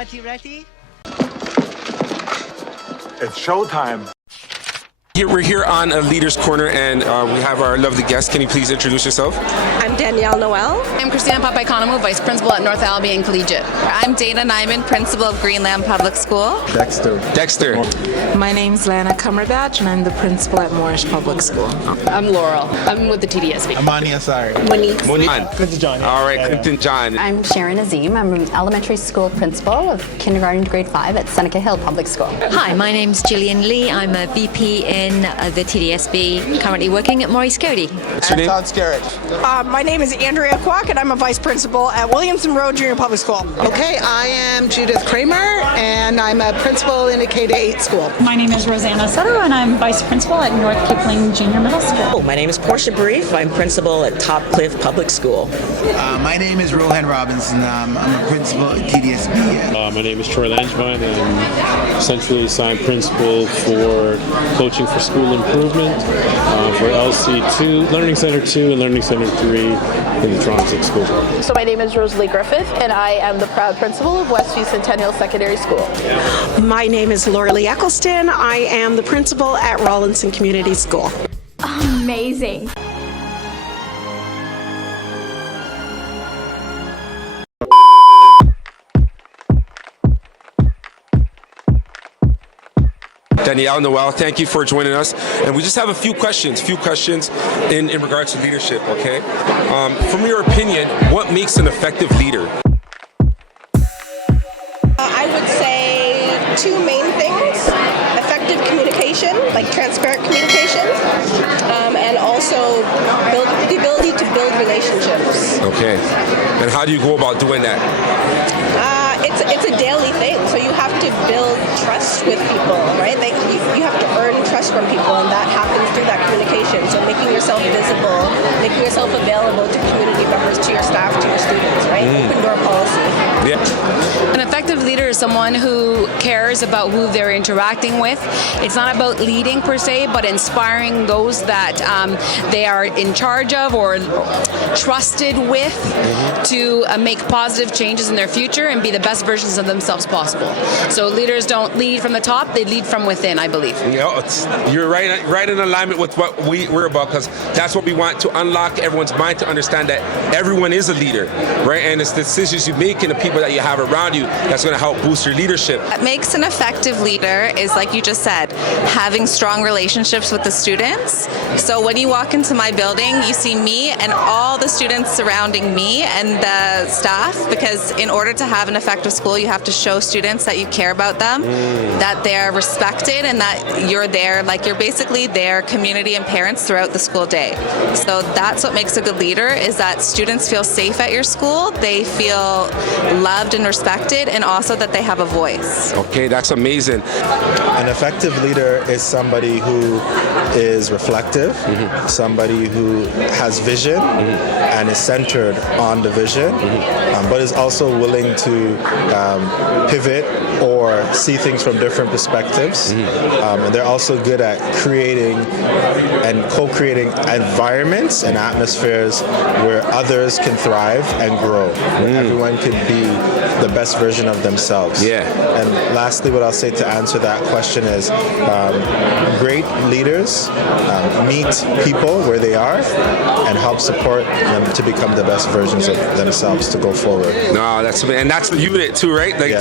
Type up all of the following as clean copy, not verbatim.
everybody ready? It's showtime. We're here on a Leaders Corner, and we have our lovely guest. Can you please introduce yourself? I'm Danielle Noel. I'm Christina Papaikonomou, Vice Principal at North Albion Collegiate. I'm Dana Nyman, Principal of Greenland Public School. Dexter. My name's Lana Cumberbatch, and I'm the Principal at Moorish Public School. I'm Laurel. I'm with the TDSB. Amani Asari. Monique. Clinton John. All right, Clinton John. I'm Sharon Azim. I'm an elementary school principal of kindergarten to grade 5 at Seneca Hill Public School. Hi, my name's Gillian Lee. I'm a VP in the TDSB, currently working at Maurice Cody. What's your name? My name is Andrea Kwok, and I'm a vice principal at Williamson Road Junior Public School. Okay, I am Judith Kramer, and I'm a principal in a K-8 school. My name is Rosanna Sutter, and I'm vice principal at North Kipling Junior Middle School. My name is Portia Brief. I'm principal at Top Cliff Public School. My name is Rohan Robinson. I'm a principal at TDSB. My name is Troy Langevine, and I'm centrally assigned principal for coaching for school improvement for LC2, Learning Center 2, and Learning Center 3 in the Toronto City School. So my name is Rosalie Griffith, and I am the proud principal of Westview Centennial Secondary School. My name is Laura Lee Eccleston. I am the principal at Rawlinson Community School. Amazing. Danielle Noel, thank you for joining us. And we just have a few questions in regards to leadership, okay? From your opinion, what makes an effective leader? I would say two main things. Effective communication, like transparent communication, and also the ability to build relationships. Okay. And how do you go about doing that? It's a daily thing, so you have to build trust with people, right? You have to earn trust from people, and that happens through that communication. So making yourself visible, making yourself available to community members, to your staff, to your students, right? Open door policy. Yeah. An effective leader is someone who cares about who they're interacting with. It's not about leading per se, but inspiring those that they are in charge of or trusted with to make positive changes in their future and be the best versions of themselves possible. So leaders don't lead from the top, they lead from within, I believe. You're right in alignment with what we're about, because that's what we want, to unlock everyone's mind to understand that everyone is a leader, right? And it's the decisions you make and the people that you have around you that's going to help boost your leadership. What makes an effective leader is, like you just said, having strong relationships with the students. So when you walk into my building, you see me and all the students surrounding me and the staff, because in order to have an effective school, you have to show students that you care about them, that they're respected, and that you're there, like you're basically their community and parents throughout the school day. So that's what makes a good leader, is that students feel safe at your school, they feel loved and respected, and also that they have a voice. Okay, that's amazing. An effective leader is somebody who is reflective, somebody who has vision and is centered on the vision, but is also willing to pivot or see things from different perspectives. And they're also good at creating and co-creating environments and atmospheres where others can thrive and grow, where everyone can be the best version of themselves. Yeah. And lastly, what I'll say to answer that question is great leaders meet people where they are and help support them to become the best versions of themselves to go forward. No, that's the unit too, right? Like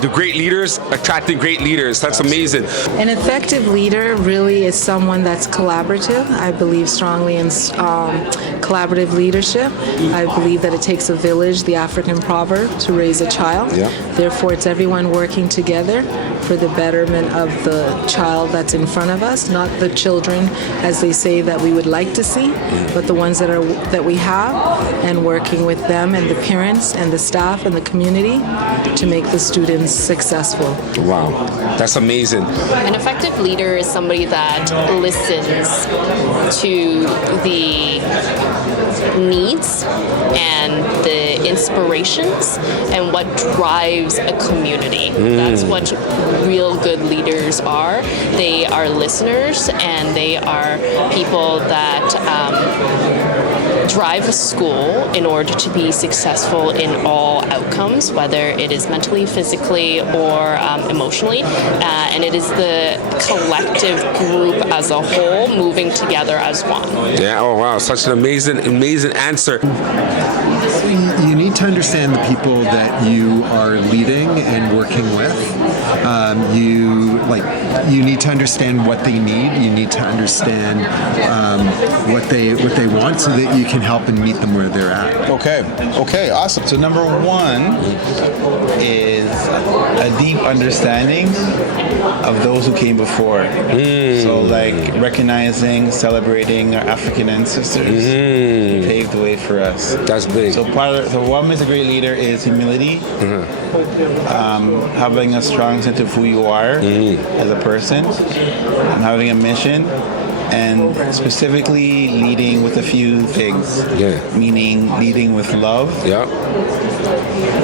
the great leaders attracting great leaders. That's amazing. An effective leader really is someone that's collaborative. I believe strongly in collaborative leadership. I believe that it takes a village, the African proverb, to raise a child. Therefore, it's everyone working together for the betterment of the child that's in front of us, not the children, as they say, that we would like to see, but the ones that we have, and working with them and the parents and the staff and the community to make the students successful. Wow, that's amazing. An effective leader is somebody that listens to the needs and the inspirations and what drives a community. That's what real good leaders are. They are listeners, and they are people that drive a school in order to be successful in all outcomes, whether it is mentally, physically, or emotionally. And it is the collective group as a whole moving together as one. Yeah, oh wow, such an amazing answer. You need to understand the people that you are leading and working with. You need to understand what they need. You need to understand what they want, so that you can help and meet them where they're at. Okay, awesome. So number one is a deep understanding of those who came before. So like recognizing, celebrating our African ancestors who paved the way for us. That's big. So what makes a great leader is humility, having a strong sense of who you are as a person, having a mission, and specifically leading with a few things. Meaning leading with love,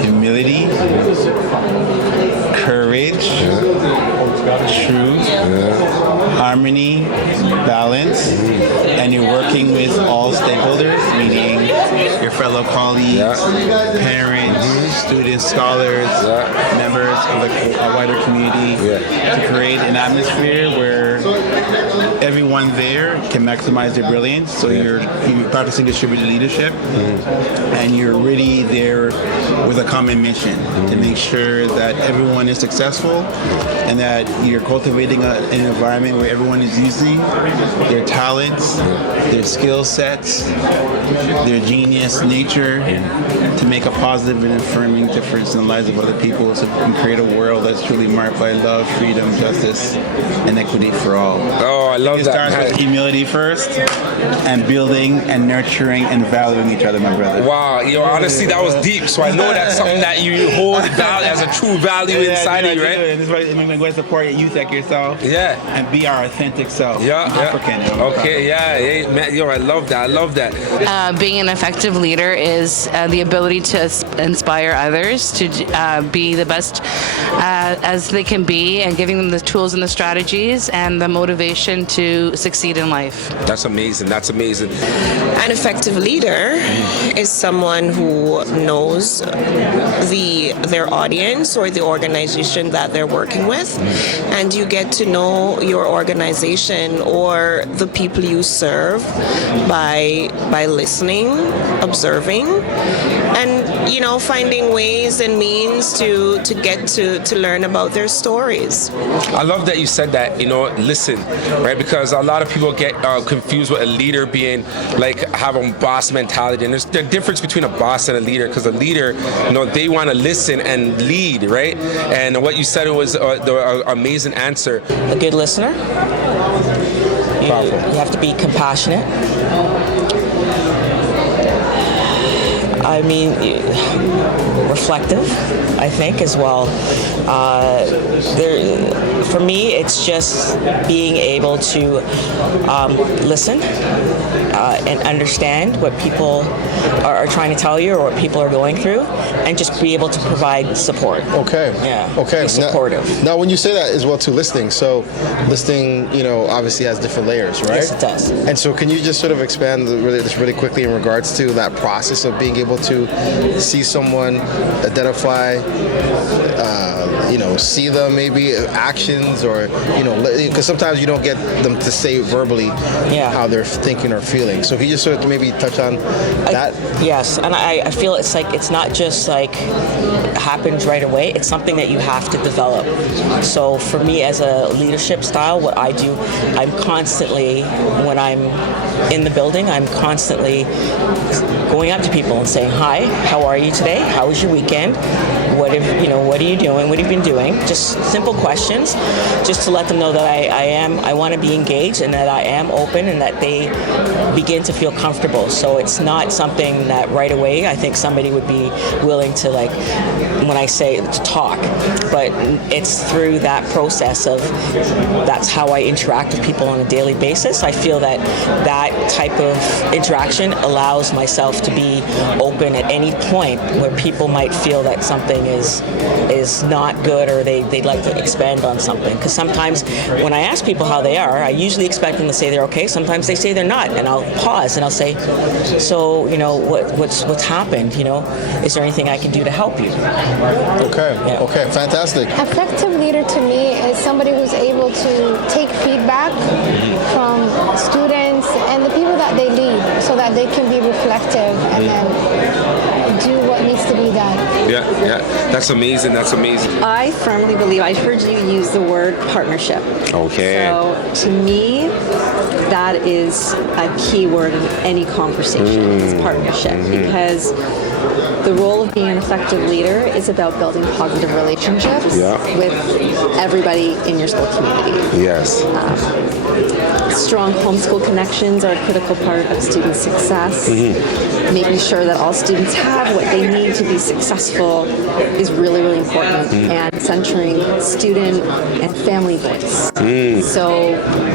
humility, courage, truth, harmony, balance, and you're working with all stakeholders, meaning your fellow colleagues, parents, students, scholars, members of a wider community, to create an atmosphere where everyone there can maximize their brilliance. So you're practicing distributed leadership, and you're really there with a common mission to make sure that everyone is successful, and that you're cultivating an environment where everyone is using their talents, their skill sets, their genius nature to make a positive and affirming difference in the lives of other people, so we can create a world that's truly marked by love, freedom, justice, and equity for all. Oh, I love that. It starts with humility first, and building and nurturing and valuing each other, my brother. Wow, honestly, that was deep. So I know that's something that you hold value as a true value inside of you, right? And this is why I'm going to support your youth like yourself. And be our authentic self. African. Okay, man, I love that. Being an effective leader is the ability to inspire others to be the best as they can be, and giving them the tools and the strategies and the motivation to succeed in life. That's amazing. An effective leader is someone who knows their audience or the organization that they're working with, and you get to know your organization or the people you serve by listening, observing, and finding ways and means to get to learn about their stories. I love that you said that, listen, right? Because a lot of people get confused with a leader being like have a boss mentality, and there's the difference between a boss and a leader, because a leader, they want to listen and lead, right? And what you said was the amazing answer. A good listener. You have to be compassionate. Reflective, I think, as well. For me, it's just being able to listen and understand what people are trying to tell you or what people are going through, and just be able to provide support. Okay. Be supportive. Now, when you say that as well, to listening, so listening, obviously has different layers, right? Yes, it does. And so can you just sort of expand really quickly in regards to that process of being able to see someone, identify, see them, maybe actions, or because sometimes you don't get them to say verbally how they're thinking or feeling. So if you just sort of maybe touch on that. Yes, and I feel it's not just like happens right away. It's something that you have to develop. So for me, as a leadership style, what I do, I'm constantly, when I'm in the building, I'm constantly going up to people and saying, "Hi, how are you today? How was your weekend? What are you doing? What have you been doing?" Just simple questions, just to let them know that I want to be engaged, and that I am open, and that they begin to feel comfortable. So it's not something that right away I think somebody would be willing to, like, when I say to talk, but it's through that process of that's how I interact with people on a daily basis. I feel that type of interaction allows myself to be open at any point where people might feel that something is not good or they'd like to expand on something. Because sometimes when I ask people how they are, I usually expect them to say they're okay. Sometimes they say they're not, and I'll pause and I'll say, so what's happened? Is there anything I can do to help you? Okay. Yeah. Okay. Fantastic. Effective leader to me is somebody who's able to take feedback from students and the people that they lead so that they can be reflective and then do what needs to be done. Yeah. That's amazing. I firmly believe, I heard you use the word partnership. Okay. So to me, that is a key word in any conversation, is partnership, because the role of being an effective leader is about building positive relationships with everybody in your school community. Yes. Strong homeschool connections are a critical part of student success. Making sure that all students have what they need to be successful is really, really important. And centering student and family voice. So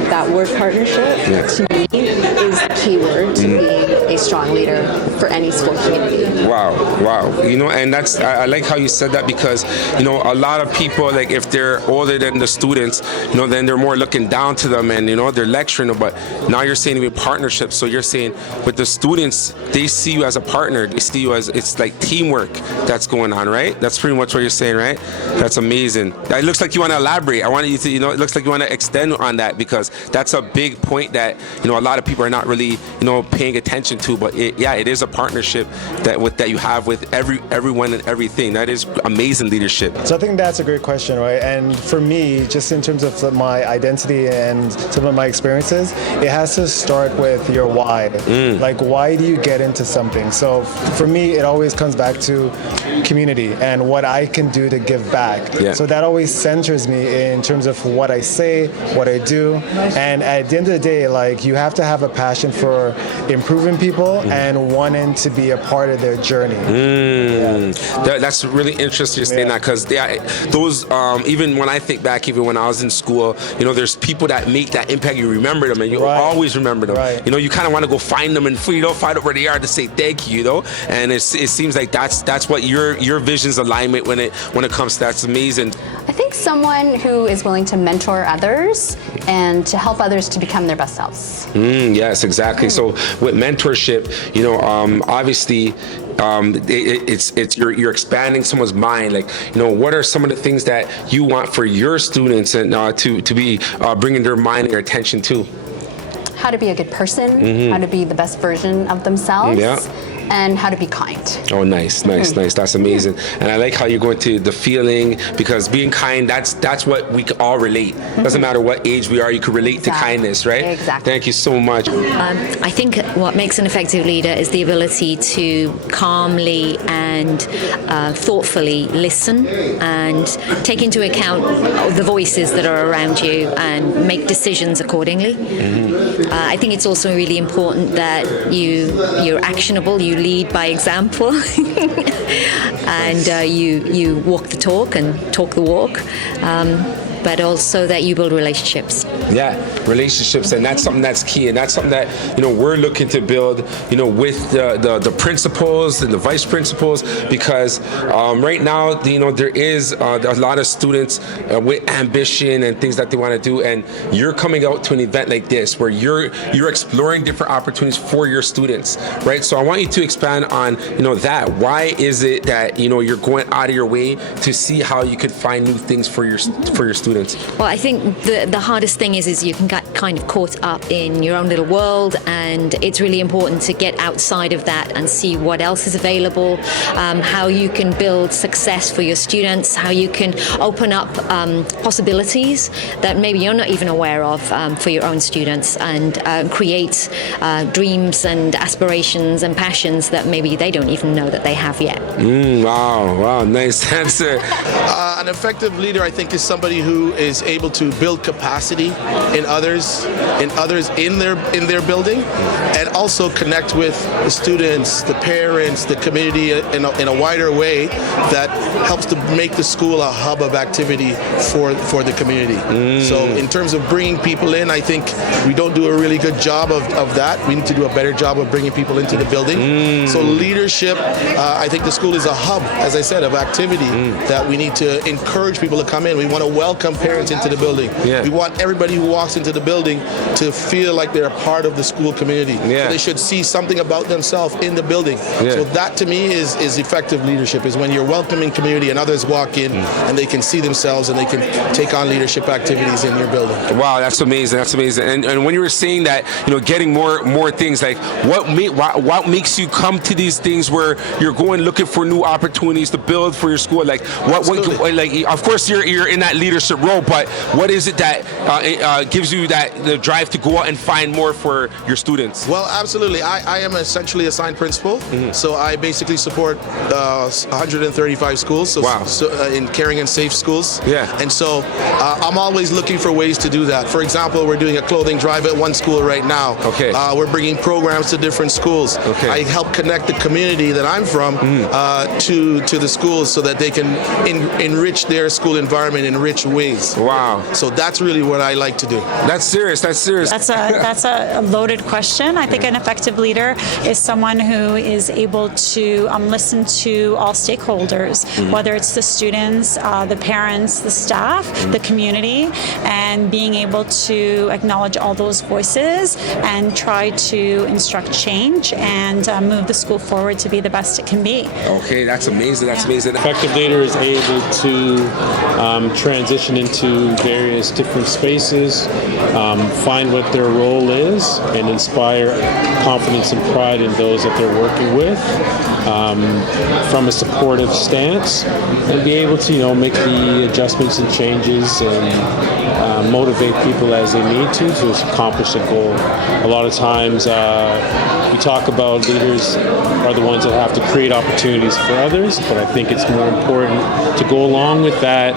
that word partnership, to me, is the key word to being a strong leader for any school community. Wow. And that's, I like how you said that, because, a lot of people, like, if they're older than the students, then they're more looking down to them and, they're lecturing them. But now you're saying even partnership. So you're saying with the students, they see you as a partner. They see you as, it's like teamwork that's going on, right? That's pretty much what you're saying, right? That's amazing. It looks like you want to elaborate. I wanted you to, it looks like you want to extend on that, because that's a big point that, a lot of people are not really, paying attention to. But it is a partnership that you have with everyone and everything. That is amazing leadership. So I think that's a great question, right? And for me, just in terms of my identity and some of my experiences, it has to start with your why. Like, why do you get into something? So for me, it always comes back to community and what I can do to give back. So that always centers me in terms of what I say, what I do. And at the end of the day, like, you have to have a passion for improving people and wanting to be a part of their journey. That's really interesting you're saying that, because those, even when I think back, even when I was in school, there's people that make that impact. You remember them, and you always remember them. You kind of want to go find them and find out where they are to say thank you. And it seems like that's what your vision's alignment when it comes to that's amazing. I think someone who is willing to mentor others and to help others to become their best selves. Yes, exactly. So with mentorship, obviously, you're expanding someone's mind. Like, what are some of the things that you want for your students and to be bringing their mind and their attention to? How to be a good person, how to be the best version of themselves. And how to be kind. Oh, nice. That's amazing. And I like how you're going to the feeling, because being kind, that's what we can all relate. Doesn't matter what age we are, you can relate to kindness, right? Exactly. Thank you so much. I think what makes an effective leader is the ability to calmly and thoughtfully listen and take into account the voices that are around you and make decisions accordingly. I think it's also really important that you're actionable, you lead by example, and you walk the talk and talk the walk. But also that you build relationships. Relationships, and that's something that's key, and that's something that we're looking to build, with the principals and the vice principals, because right now, there is a lot of students with ambition and things that they want to do, and you're coming out to an event like this where you're exploring different opportunities for your students, right? So I want you to expand on that. Why is it that you're going out of your way to see how you could find new things for your students? Well, I think the hardest thing is you can get kind of caught up in your own little world, and it's really important to get outside of that and see what else is available, how you can build success for your students, how you can open up possibilities that maybe you're not even aware of for your own students, and create dreams and aspirations and passions that maybe they don't even know that they have yet. Wow, nice answer. An effective leader, I think, is somebody who is able to build capacity in others others in their building, and also connect with the students, the parents, the community in a wider way that helps to make the school a hub of activity for the community. So in terms of bringing people in, I think we don't do a really good job of that. We need to do a better job of bringing people into the building. So leadership, I think the school is a hub, as I said, of activity that we need to encourage people to come in. We want to welcome parents into the building. We want everybody who walks into the building to feel like they're a part of the school community. So they should see something about themselves in the building. So that to me is effective leadership, is when you're welcoming community and others walk in and they can see themselves and they can take on leadership activities in your building. Wow, that's amazing. That's amazing. And when you were saying that, getting more things, like what makes you come to these things where you're going looking for new opportunities to build for your school? Like what like of course you're in that leadership role, but what is it that gives you the drive to go out and find more for your students? Well, absolutely. I am essentially assigned principal, so I basically support 135 schools. So in caring and safe schools. And so I'm always looking for ways to do that. For example, we're doing a clothing drive at one school right now. We're bringing programs to different schools. I help connect the community that I'm from to the schools so that they can enrich their school environment in rich ways. Wow. So that's really what I like to do. That's serious. That's a loaded question. I think an effective leader is someone who is able to listen to all stakeholders, whether it's the students, the parents, the staff, the community, and being able to acknowledge all those voices and try to instruct change and move the school forward to be the best it can be. Okay, that's amazing. That's amazing. Effective leader is able to transition into various different spaces, find what their role is, and inspire confidence and pride in those that they're working with from a supportive stance, and be able to make the adjustments and changes and motivate people as they need to accomplish a goal. A lot of times we talk about leaders are the ones that have to create opportunities for others, but I think it's more important to go along with that.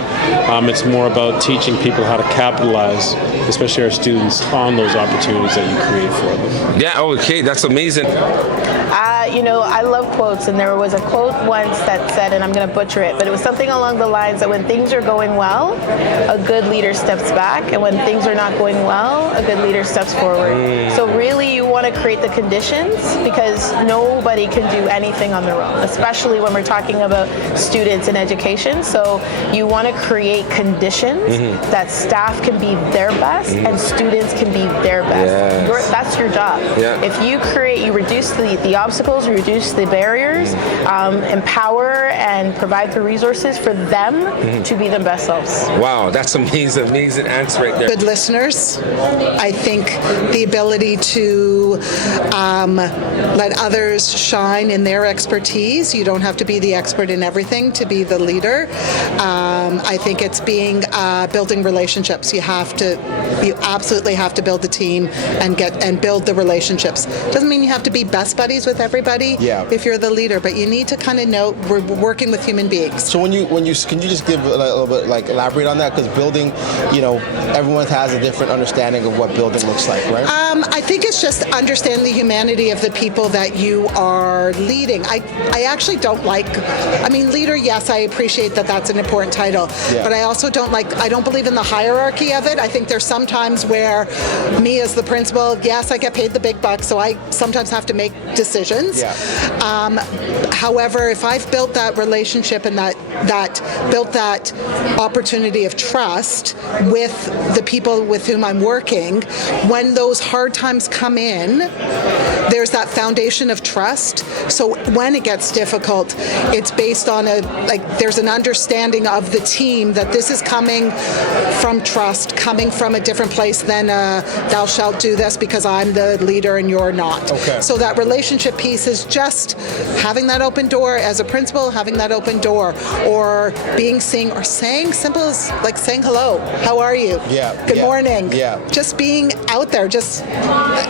It's more about teaching people how to capitalize, especially our students, on those opportunities that you create for them. Yeah, okay, that's amazing. I love quotes, and there was a quote once that said, and I'm going to butcher it, but it was something along the lines that when things are going well, a good leader steps back, and when things are not going well, a good leader steps forward. So really you want to create the conditions, because nobody can do anything on their own, especially when we're talking about students in education. So you want to create conditions that staff can be their best and students can be their best. That's your job. If you reduce the obstacles, you reduce the barriers, empower and provide the resources for them to be the best selves. Wow, that's amazing answer right there. Good listeners. I think the ability to let others shine in their expertise. You don't have to be the expert in everything to be the leader. I think it's building relationships. You absolutely have to build the team and build the relationships. Doesn't mean you have to be best buddies with everybody if you're the leader, but you need to kind of know we're working with human beings. So can you just give a little bit, elaborate on that? Because building, everyone has a different understanding of what building looks like, right? I think it's just understanding the humanity of the people that you are leading. I actually don't leader, yes, I appreciate that that's an important title, but I also I don't believe in the hierarchy of it. I think there's sometimes where me as the principal, yes, I get paid the big bucks, so I sometimes have to make decisions. However, if I've built that relationship and that built that opportunity of trust with the people with whom I'm working, when those hard times come in, there's that foundation of trust. So when it gets difficult, it's based on there's an understanding of the team that this is coming from trust, coming from a different place than thou shalt do this because I'm the leader and you're not. So that relationship piece is just having that open door as a principal, having that open door, or saying simple as saying hello, how are you? Good morning. Just being out there, just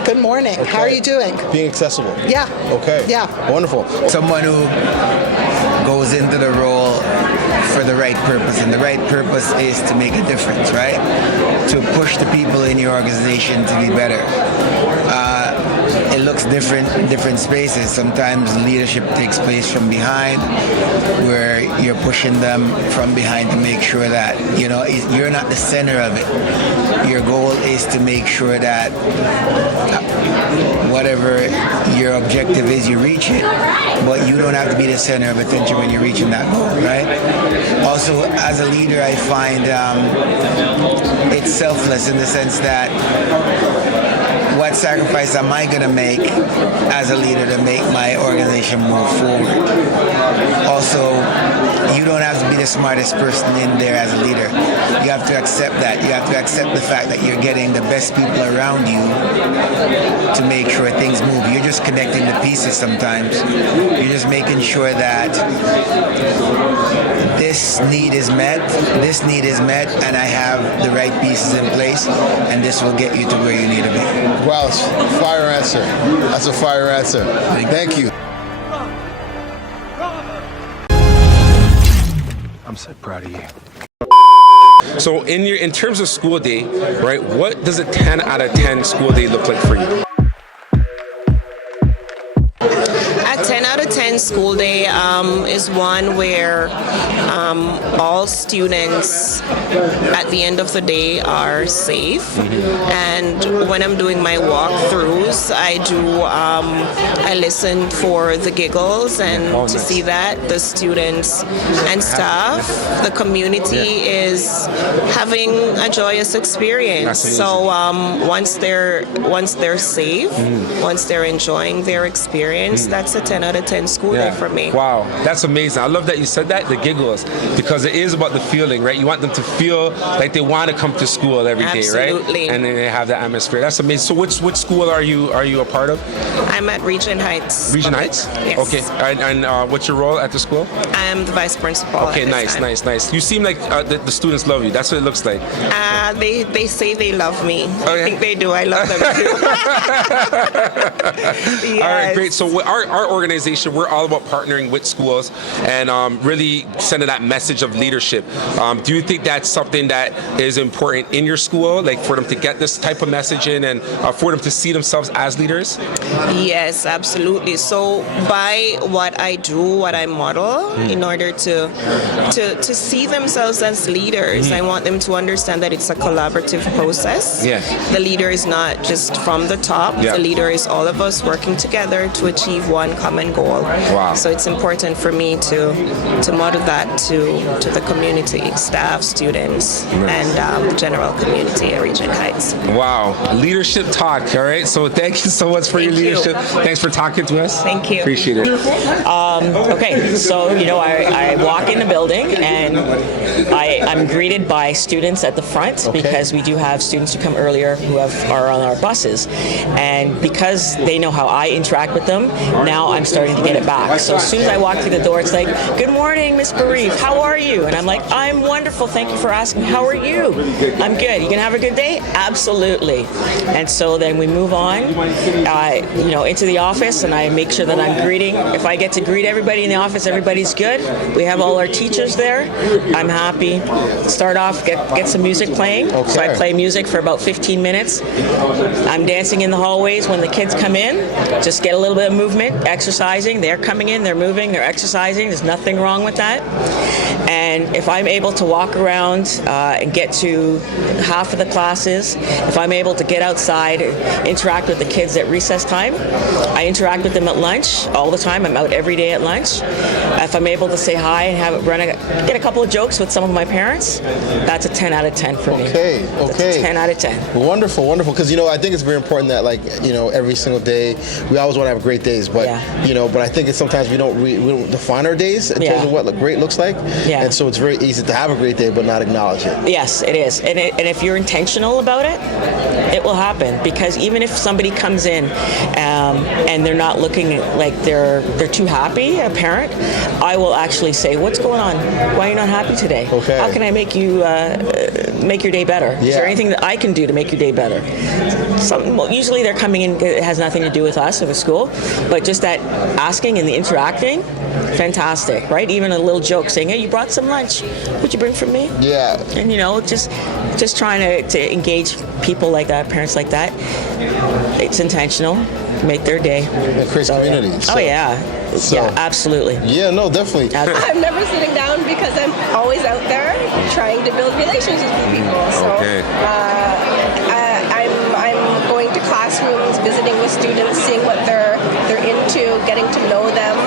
good morning. How are you doing? Being accessible. Okay. Wonderful. Someone who goes into the role for the right purpose, and the right purpose is to make a difference, right? To push the people in your organization to be better. It looks different in different spaces. Sometimes leadership takes place from behind, where you're pushing them from behind to make sure that, you know, you're not the center of it. Your goal is to make sure that whatever your objective is, you reach it, but you don't have to be the center of attention when you're reaching that goal, right? Also, as a leader, I find it's selfless in the sense that what sacrifice am I going to make as a leader to make my organization move forward? Also, you don't have to be the smartest person in there as a leader. You have to accept that. You have to accept the fact that you're getting the best people around you to make sure things move. You're just connecting the pieces sometimes. You're just making sure that this need is met, and I have the right pieces in place, and this will get you to where you need to be. Wow, it's a fire answer. That's a fire answer. Thank you. I'm so proud of you. So in terms of school day, right, what does a 10 out of 10 school day look like for you? A 10 out of 10 school day is one where all students at the end of the day are safe. And when I'm doing my walkthroughs, I listen for the giggles and to see that the students and staff, the community is having a joyous experience. So once they're safe, once they're enjoying their experience, that's a 10 out of 10 school day for me. Wow, that's amazing. I love that you said that, the giggles, because it is about the feeling, right? You want them to feel like they want to come to school every day, right? Absolutely. And then they have that atmosphere. That's amazing. So which school are you a part of? I'm at Regent Heights. Regent Heights? Yes. Okay. And what's your role at the school? I'm the vice principal. Okay, nice. You seem like the students love you. That's what it looks like. They say they love me. I think they do. I love them too. Yes. All right, great. So our organization, we're all about partnering with schools and really sending that message of leadership. Do you think that's something that is important in your school, like for them to get this type of message in and for them to see themselves as leaders? Yes, absolutely. So by what I do, what I model, in order to see themselves as leaders, I want them to understand that it's a collaborative process. Yeah. The leader is not just from the top. Yeah. The leader is all of us working together to achieve one common goal. Wow. So it's important for me to model that to the community, staff, students, and general community at Regent Heights. Wow, leadership talk. All right. So thank you so much for your leadership. Thanks for talking to us. Thank you. Appreciate it. Okay, so I walk in the building and I'm greeted by students at the front because we do have students who come earlier who are on our buses, and because they know how I interact with them, now I'm starting to get it back. So as soon as I walk through the door, it's like, "Good morning, Miss Barif. How are you?" And I'm like, "I'm wonderful. Thank you for asking. How are you?" "I'm good. You gonna have a good day?" "Absolutely." And so then we move on, into the office, and I make sure that I'm greeting. If I get to greet everybody in the office, everybody's good. We have all our teachers there. I'm happy. Start off, get some music playing. So I play music for about 15 minutes. I'm dancing in the hallways when the kids come in. Just get a little bit of movement, exercising. They're coming in, they're moving, they're exercising. There's nothing wrong with that. And if I'm able to walk around and get to half of the classes, if I'm able to get outside, interact with the kids at recess time, I interact with them at lunch all the time. I'm out every day at lunch. If I'm able to say hi and get a couple of jokes with some of my parents, that's a 10 out of 10 for me. Okay. That's a 10 out of 10. Wonderful. Because I think it's very important that every single day we always want to have great days, but but I think it's sometimes we don't define our days in terms of what great looks like. Yeah. And so it's very easy to have a great day but not acknowledge it. Yes, it is. And if you're intentional about it, it will happen, because even if somebody comes in and they're not looking like they're too happy, a parent, I will actually say, "What's going on? Why are you not happy today? Okay. How can I make you make your day better? Is there anything that I can do to make your day better?" Usually they're coming in, it has nothing to do with us or the school, but just that asking and the interacting, fantastic, right? Even a little joke saying, hey, you brought some lunch. What'd you bring for me? Yeah. And, just trying to engage people like that, parents like that. It's intentional. Make their day. It creates community. Yeah. Yeah, absolutely. Yeah, no, definitely. I'm never sitting down because I'm always out there trying to build relationships with people. So I'm going to classrooms, visiting with students, seeing what they're into, getting to know them.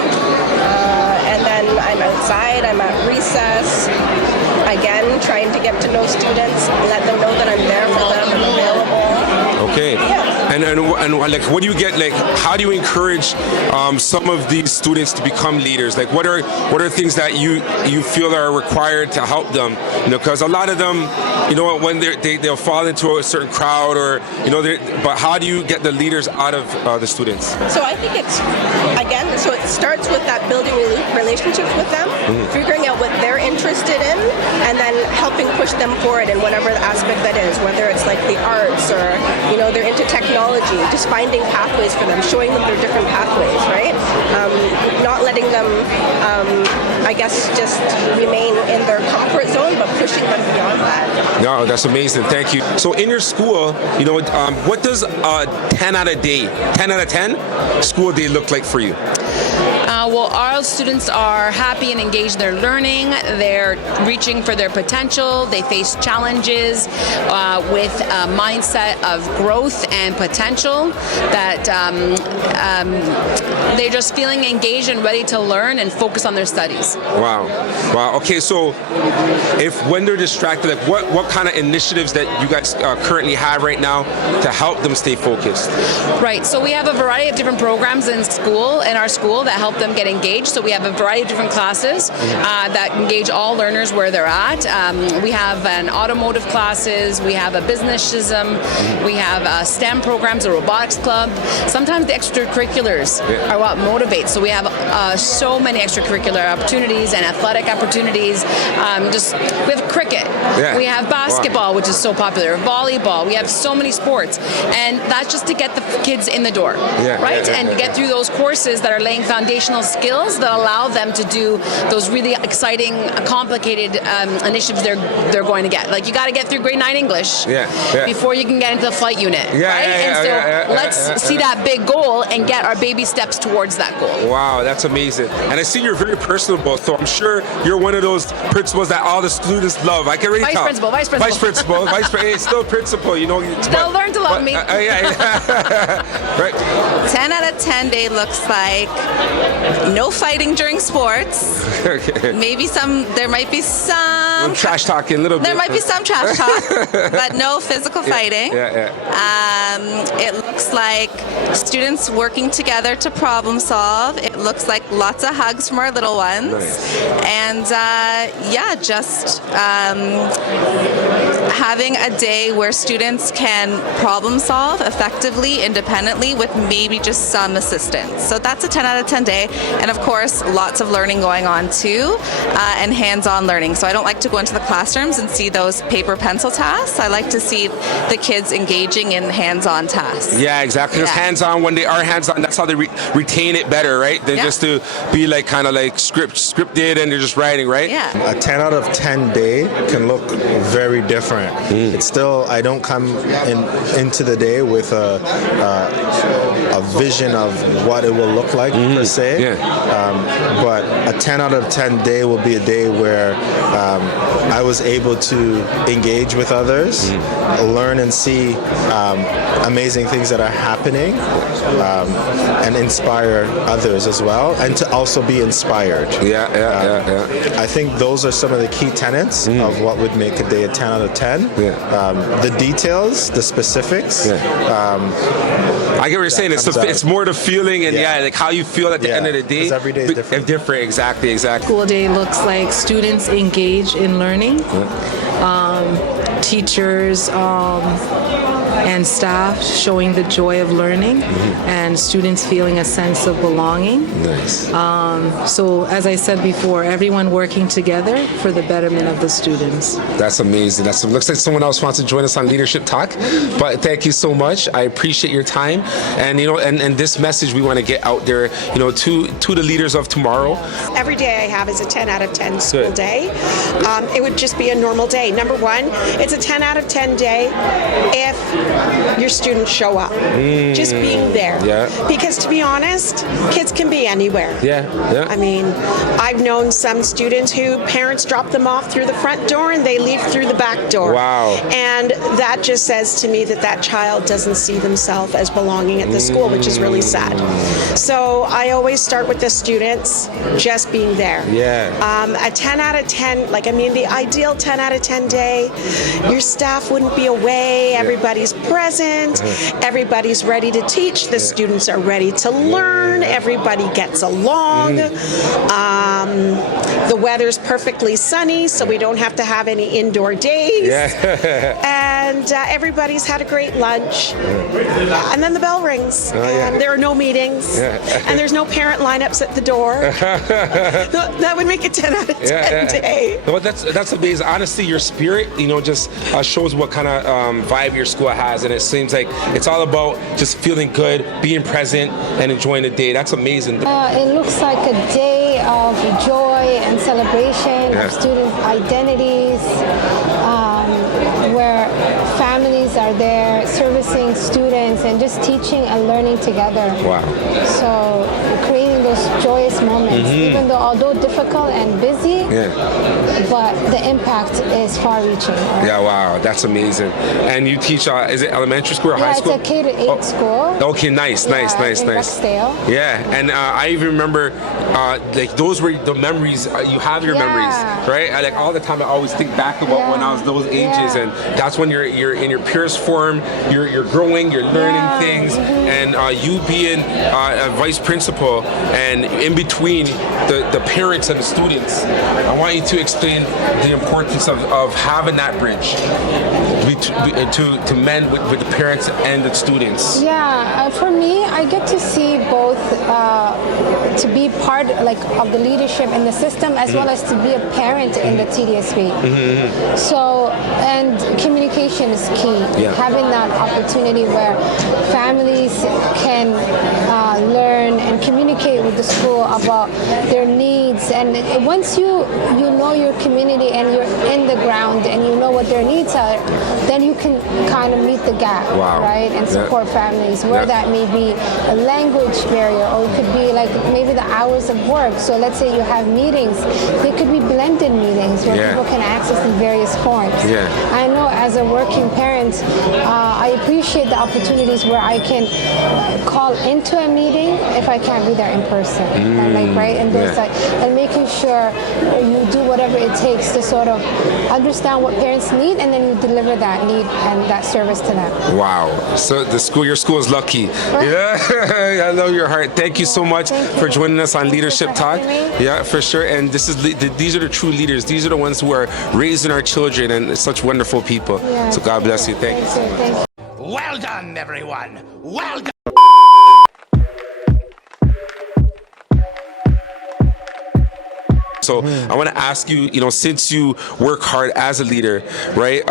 And then I'm outside, I'm at recess, again, trying to get to know students, let them know that I'm there for them, I'm available. Okay. Yeah. And like, what do you get? Like, how do you encourage some of these students to become leaders? Like, what are things that you feel are required to help them? Because a lot of them, when they'll fall into a certain crowd, or but how do you get the leaders out of the students? So I think it starts with that building relationships with them, figuring out what they're interested in, and then helping push them forward in whatever aspect that is, whether it's like the arts or they're into technology, just finding pathways for them, showing them their different pathways, right? Not letting them, just remain in their comfort zone, but pushing them beyond that. No, that's amazing. Thank you. So in your school, what does a 10 out of 10 school day look like for you? Well, our students are happy and engaged in their learning. They're reaching for their potential. They face challenges with a mindset of growth and potential, that they're just feeling engaged and ready to learn and focus on their studies. Wow. Okay, so when they're distracted, like what kind of initiatives that you guys currently have right now to help them stay focused? Right, so we have a variety of different programs in our school that help them get engaged. So we have a variety of different classes that engage all learners where they're at. We have an automotive classes, we have a businessism, we have STEM programs, a robotics club. Sometimes the extracurriculars are what motivates. So we have so many extracurricular opportunities and athletic opportunities. We have cricket, we have basketball, which is so popular, volleyball. We have so many sports, and that's just to get the kids in the door, right? And get through those courses that are laying foundational skills that allow them to do those really exciting, complicated initiatives they're going to get. Like, you got to get through grade 9 English before you can get into the flight unit, right? Let's see that big goal and get our baby steps towards that goal. Wow, that's amazing. And I see you're very personable, so I'm sure you're one of those principals that all the students love. I can already tell. Vice principal. It's still principal, They'll learn to love me. Right. 10 out of 10 day looks like no fighting during sports. Maybe there might be some trash talking, a little bit. There might be some trash talk, but no physical fighting. It looks like students working together to problem solve. It looks like lots of hugs from our little ones. And just having a day where students can problem solve effectively, independently, with maybe just some assistance. So that's a 10 out of 10 day. And of course, lots of learning going on too, and hands-on learning. So I don't like to go into the classrooms and see those paper pencil tasks. I like to see the kids engaging in hands-on tasks. Yeah, exactly. Because hands-on, when they are hands-on, that's how they retain it better, right? Than just to be like kind of like scripted and they're just writing, right? Yeah. A 10 out of 10 day can look very different. It's still, I don't come into the day with a vision of what it will look like per se. But a 10 out of 10 day will be a day where I was able to engage with others, learn and see amazing things that are happening, and inspire others as well, and to also be inspired. I think those are some of the key tenets of what would make a day a 10 out of 10. The details, the specifics. I get what you're saying. It's more the feeling and like how you feel at the end of the day. Every day is different. Exactly. School day looks like students engage in learning. Teachers and staff showing the joy of learning, and students feeling a sense of belonging. Nice. So as I said before, everyone working together for the betterment of the students. That's amazing. Looks like someone else wants to join us on Leadership Talk, but thank you so much. I appreciate your time, and and this message we want to get out there, to the leaders of tomorrow. Every day I have is a 10 out of 10 school day. It would just be a normal day. Number one, it's a 10 out of 10 day if your students show up. Just being there. Yeah. Because to be honest, kids can be anywhere. Yeah. I mean, I've known some students who parents drop them off through the front door and they leave through the back door. Wow. And that just says to me that child doesn't see themselves as belonging at the school, which is really sad. So I always start with the students just being there. Yeah. A 10 out of 10, the ideal 10 out of 10 day, your staff wouldn't be away, everybody's present, everybody's ready to teach, the students are ready to learn, everybody gets along. The weather's perfectly sunny, so we don't have to have any indoor days. And everybody's had a great lunch. And then the bell rings, and there are no meetings, and there's no parent lineups at the door. That would make a 10 out of 10 day. Well, that's amazing. Honestly, your spirit, just shows what kind of vibe your school has, and it seems like it's all about just feeling good, being present, and enjoying the day. That's amazing. It looks like a day of joy and celebration of student identities, where families are there servicing students and just teaching and learning together. Wow. So creating those joyous moments, even though although difficult and busy, but the impact is far-reaching. Right? Yeah, wow, that's amazing. And you teach, is it elementary school or high school? Yeah, it's a K-8 school. Okay, nice. in Rexdale. Yeah, and I even remember, those were the memories. You have your memories, right? All the time, I always think back about when I was those ages, and that's when you're in your purest form. You're growing, you're learning things, and you being a vice principal and in between the parents and the students. I want you to explain the importance of having that bridge to mend with the parents and the students. Yeah, for me, I get to see both to be part of the leadership in the system as well as to be a parent in the TDSB. So, and communication is key. Having that opportunity where families can learn and communicate with the school about their needs, and once you know your community and you're in the ground and you know what their needs are, then you can kind of meet the gap, right, and support families where that may be a language barrier, or it could be maybe the hours of work. So let's say you have meetings, they could be blended meetings where people can access in various forms. I know as a working parent, I appreciate the opportunities where I can call into a meeting if I can't be there in person, and right, and those and making sure you do whatever it takes to sort of understand what parents need, and then you deliver that need and that service to them. Wow! So your school is lucky. Yeah, I know your heart. Thank you so much for joining us on Leadership Talk. Yeah, for sure. And these are the true leaders. These are the ones who are raising our children, and such wonderful people. So God bless you. Thank you. Well done, everyone. Well done. So I want to ask you, since you work hard as a leader, right?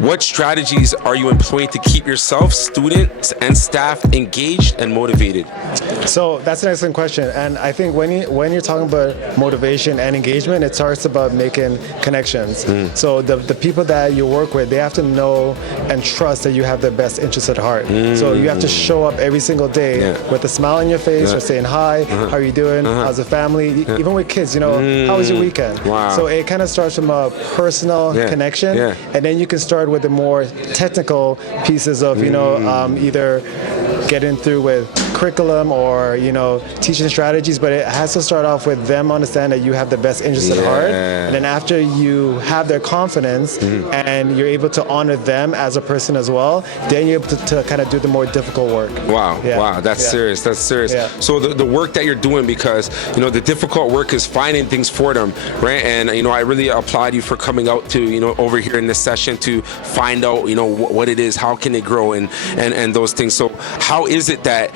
What strategies are you employing to keep yourself, students, and staff engaged and motivated? So that's an excellent question, and I think when you're talking about motivation and engagement, it starts about making connections. So the people that you work with, they have to know and trust that you have their best interests at heart. So you have to show up every single day with a smile on your face, or saying hi, how are you doing, how's the family, even with kids. How was your weekend? So it kind of starts from a personal connection, and then you can start with the more technical pieces of, either getting through with curriculum or teaching strategies, but it has to start off with them understand that you have the best interest at heart, and then after you have their confidence and you're able to honor them as a person as well, then you're able to kind of do the more difficult work. Wow, that's serious. That's serious. Yeah. So the work that you're doing, because the difficult work is finding things for them, right? And I really applaud you for coming out to over here in this session to find out what it is, how can it grow, and those things. So how is it that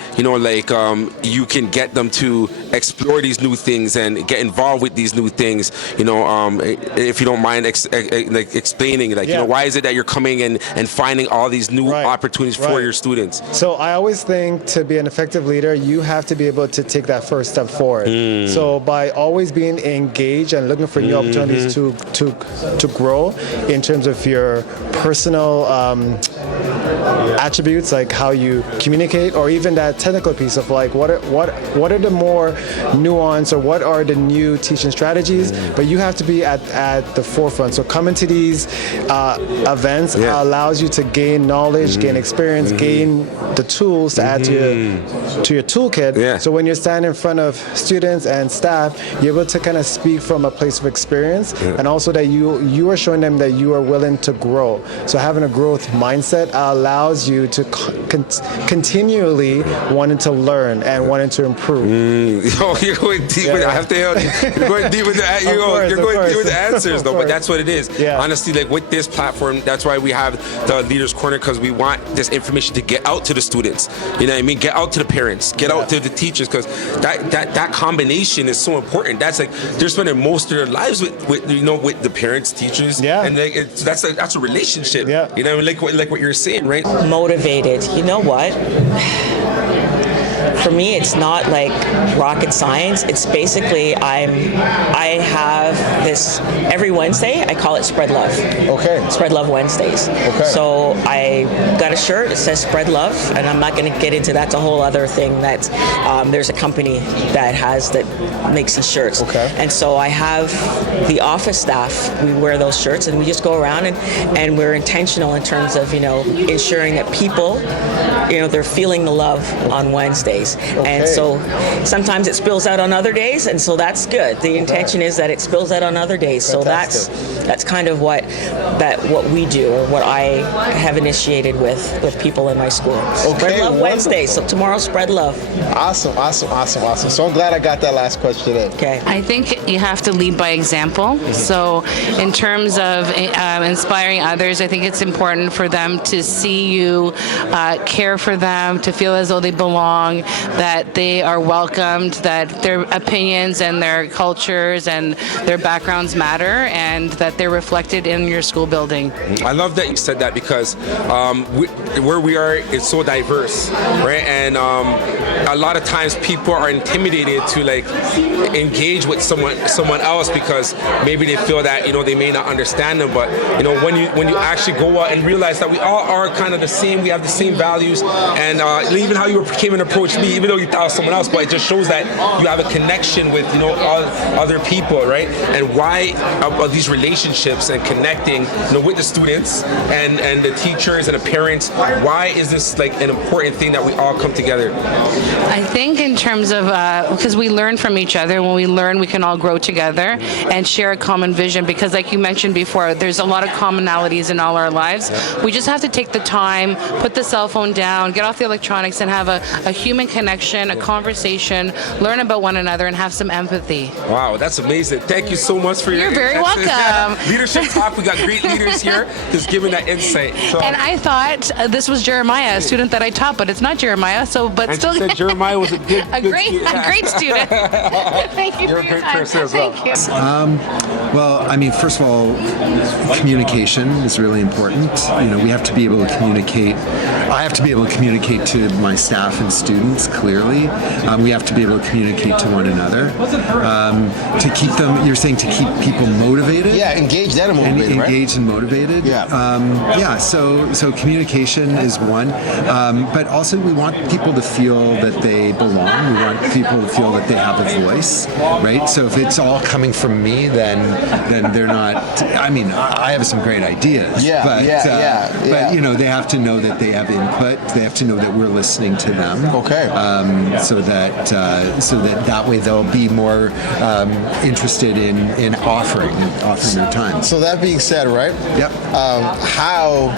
you can get them to explore these new things and get involved with these new things? If you don't mind explaining, why is it that you're coming and finding all these new opportunities for your students? So I always think to be an effective leader, you have to be able to take that first step forward. So by always being engaged and looking for new opportunities to grow in terms of your personal attributes, like how you communicate, or even that technical piece of what are the more nuanced or what are the new teaching strategies, but you have to be at the forefront. So coming to these events allows you to gain knowledge, gain experience, gain the tools to add to your toolkit. So when you're standing in front of students and staff, you're able to kind of speak from a place of experience, and also that you are showing them that you are willing to grow. So having a growth mindset allows you to continually wanting to learn and wanting to improve. You're going deep. I have to help you. You're going deep with the answers, though. But that's what it is. Honestly, with this platform, that's why we have the Leaders Corner, because we want this information to get out to the students. You know what I mean? Get out to the parents. Get out to the teachers, because that combination is so important. That's they're spending most of their lives with the parents, teachers, and that's a relationship. You know, like what you're saying, right? Motivated. You know what? For me, it's not like rocket science. It's basically I have this every Wednesday. I call it Spread Love. Okay. Spread Love Wednesdays. Okay. So I got a shirt. It says Spread Love, and I'm not going to get into that's a whole other thing. That there's a company that makes these shirts. Okay. And so I have the office staff. We wear those shirts, and we just go around and we're intentional in terms of ensuring that people they're feeling the love on Wednesdays. Okay. And so sometimes it spills out on other days, and so that's good. The intention is that it spills out on other days. Fantastic. So that's kind of what we do, or what I have initiated with people in my school. Okay, Spread Love Wednesday. So tomorrow, Spread Love. Awesome. So I'm glad I got that last question in. Okay. I think you have to lead by example. So in terms of inspiring others, I think it's important for them to see you care for them, to feel as though they belong, that they are welcomed, that their opinions and their cultures and their backgrounds matter, and that they're reflected in your school building. I love that you said that, because where we are is so diverse, right? And a lot of times people are intimidated to engage with someone else, because maybe they feel that they may not understand them. But when you actually go out and realize that we all are kind of the same, we have the same values, and even how you came and approached me, even though you thought it was someone else, but it just shows that you have a connection with all other people, right? And why are these relationships and connecting with the students and the teachers and the parents, why is this an important thing that we all come together? I think in terms of because we learn from each other. When we learn, we can all grow together and share a common vision, because like you mentioned before, there's a lot of commonalities in all our lives. We just have to take the time, put the cell phone down, get off the electronics, and have a human connection, a conversation, learn about one another, and have some empathy. Wow, that's amazing. Thank you so much for You're very welcome. Leadership Talk. We got great leaders here just giving that insight. So, and I thought this was Jeremiah, a student that I taught, but it's not Jeremiah. But still, said Jeremiah was a great student. Thank you. You're a great person as well. Thank you. Well, I mean, first of all, communication is really important. We have to be able to communicate. I have to be able to communicate to my staff and students clearly. We have to be able to communicate to one another. To keep them, you're saying to keep people motivated? Yeah, engaged and motivated, right? Engaged and motivated. Yeah. So communication is one. But also we want people to feel that they belong. We want people to feel that they have a voice, right? So if it's all coming from me, then they're not. I mean, I have some great ideas. But they have to know that they have input. They have to know that we're listening to them. Okay. so that way they'll be more interested in offering their time. So that being said, right? Yep. How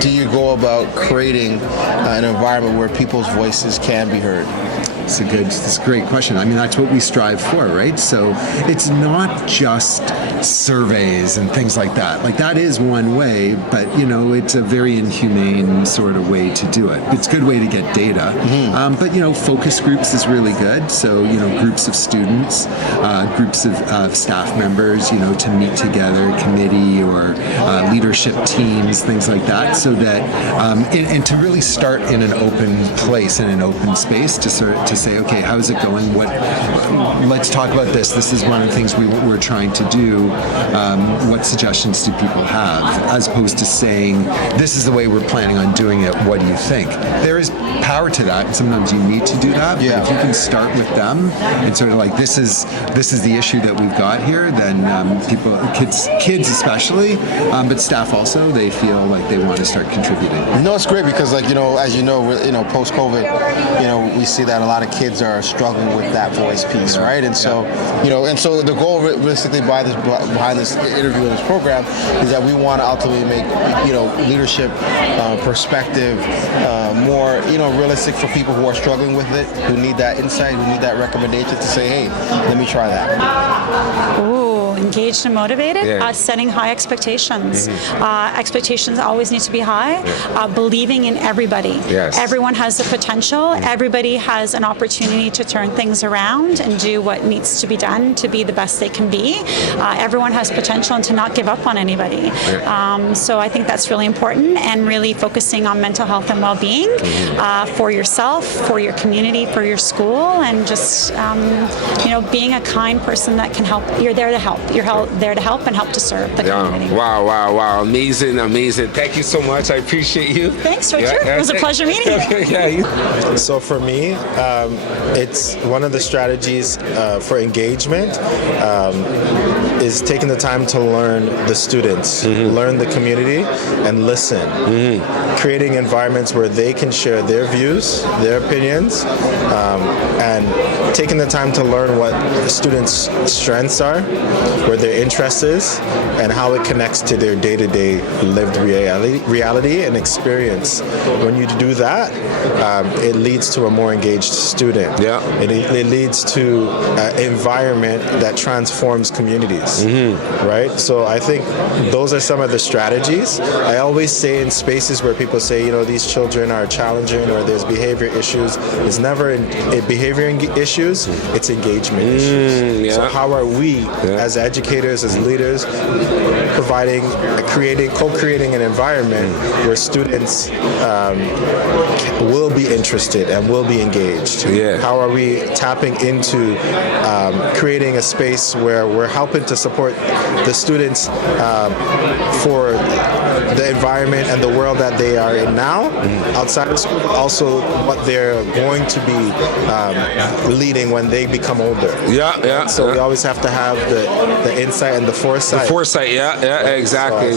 do you go about creating an environment where people's voices can be heard? It's a great question. I mean, that's what we strive for, right? So it's not just surveys and things like that. Like that is one way, but it's a very inhumane sort of way to do it. It's a good way to get data, but focus groups is really good. So groups of students, groups of staff members, to meet together, committee or leadership teams, things like that, so that and to really start in an open place, in an open space, to say, okay, how's it going? Let's talk about this. This is one of the things we're trying to do. What suggestions do people have? As opposed to saying, this is the way we're planning on doing it. What do you think? There is power to that, and sometimes you need to do that. Yeah. But if you can start with them and sort of like, this is the issue that we've got here, then kids especially, but staff also, they feel like they want to start contributing. It's great because as post-COVID, we see that a lot of kids are struggling with that voice piece, right? And so, the goal realistically behind this interview and this program is that we want to ultimately make, leadership perspective more, realistic for people who are struggling with it, who need that insight, who need that recommendation to say, hey, let me try that. Ooh, engaged and motivated, setting high expectations. Expectations always need to be high. Believing in everybody. Yes. Everyone has the potential. Everybody has an opportunity to turn things around and do what needs to be done to be the best they can be. Everyone has potential, and to not give up on anybody. So I think that's really important, and really focusing on mental health and well-being for yourself, for your community, for your school, and just being a kind person that can help. You're there to help. You're there to help and help to serve the community. Wow. Amazing. Thank you so much. I appreciate you. Thanks, Richard. It was a pleasure meeting you. So for me, it's one of the strategies for engagement is taking the time to learn the students, learn the community, and listen. Creating environments where they can share their views, their opinions, and taking the time to learn what the students' strengths are, where their interest is, and how it connects to their day-to-day lived reality and experience. When you do that, it leads to a more engaged student. Yeah. It leads to an environment that transforms communities, right? So I think those are some of the strategies. I always say in spaces where people say, these children are challenging or there's behavior issues, it's never behavior issues, it's engagement issues. So how are we as educators, as leaders, co-creating an environment where students will be interested and will be engaged? How are we tapping into creating a space where we're helping to support the students for the environment and the world that they are in now, outside of school, but also what they're going to be leading when they become older. So we always have to have the insight and the foresight. Exactly.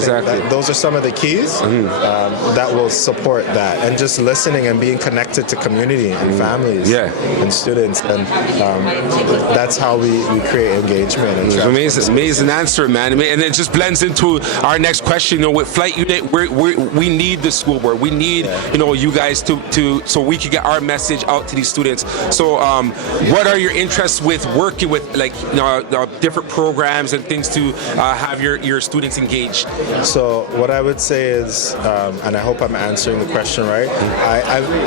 Those are some of the keys that will support that, and just listening and being connected to community and families and students, and that's how we create engagement. And amazing answer, man. And it just blends into our next question. With Flightunit, we need the school board. We need you guys to so we can get our message out to these students. So what are your interests with working with different programs and things to have your students engaged? So what I would say is, and I hope I'm answering the question right,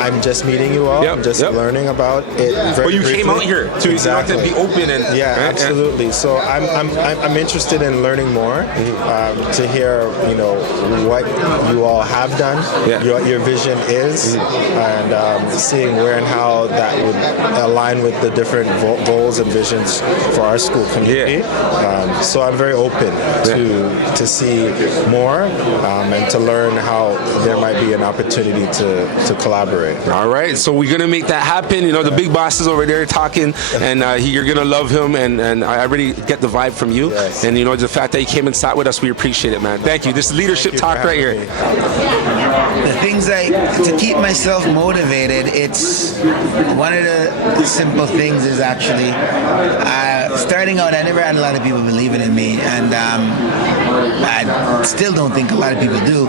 I'm just meeting you all. I'm just learning about it very you briefly. came out here to, exactly. to be open and absolutely. So I'm interested in learning more, to hear what you all have done, what your vision is, and seeing where and how that would align with the different goals and visions for our school community. So I'm very open to see more and to learn how there might be an opportunity to collaborate collaborate. All right, so we're gonna make that happen. You know, the big boss is over there talking, and you're gonna love him, and I really get the vibe from you. Yes. And you know, the fact that you came and sat with us, we appreciate it, man. Thank you. This is leadership talk right here. The things to keep myself motivated, it's one of the simple things is actually starting out. I never had a lot of people believing in me, and I still don't think a lot of people do.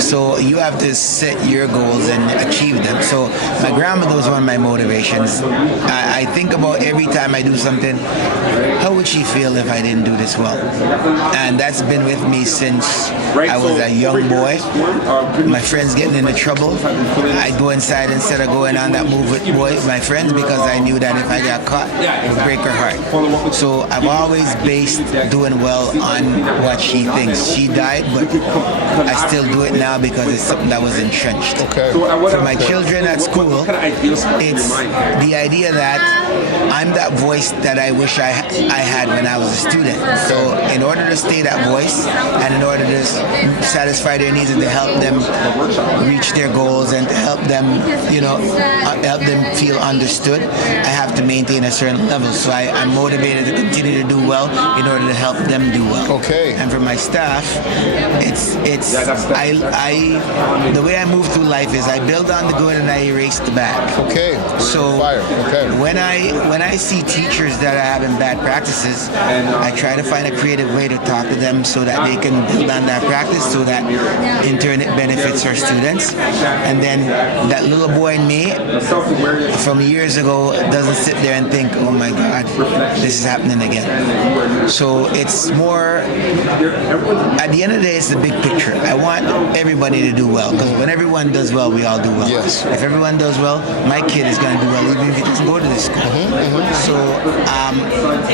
So you have to set your goals and achieve them. So my grandmother was one of my motivations. I think about every time I do something, how would she feel if I didn't do this well? And that's been with me since I was a young boy. My friends getting into trouble, I'd go inside instead of going on that move with my friends, because I knew that if I got caught, it would break her heart. So I've always based doing well on what she thinks. She died, but I still do it now because it's something that was entrenched. Okay. For my children at school, it's the idea that I'm that voice that I wish I had when I was a student. So in order to stay that voice, and in order to satisfy their needs and to help them reach their goals and to help them, help them feel understood, I have to maintain a certain level. So I'm motivated to continue to do well in order to help them do well. Okay. And for my staff, the way I move through life is I build on the good and I erase the bad. Okay. So when I see teachers that are having bad practices, I try to find a creative way to talk to them so that they can build on that practice, so that in turn it benefits our students. And then that little boy in me from years ago doesn't sit there and think, oh my God, this is happening again. So it's more, at the end of the day, it's the big picture. I want everybody to do well, because when everyone does well, we all do well. Yes. If everyone does well, my kid is going to do well, even if he doesn't go to this school. So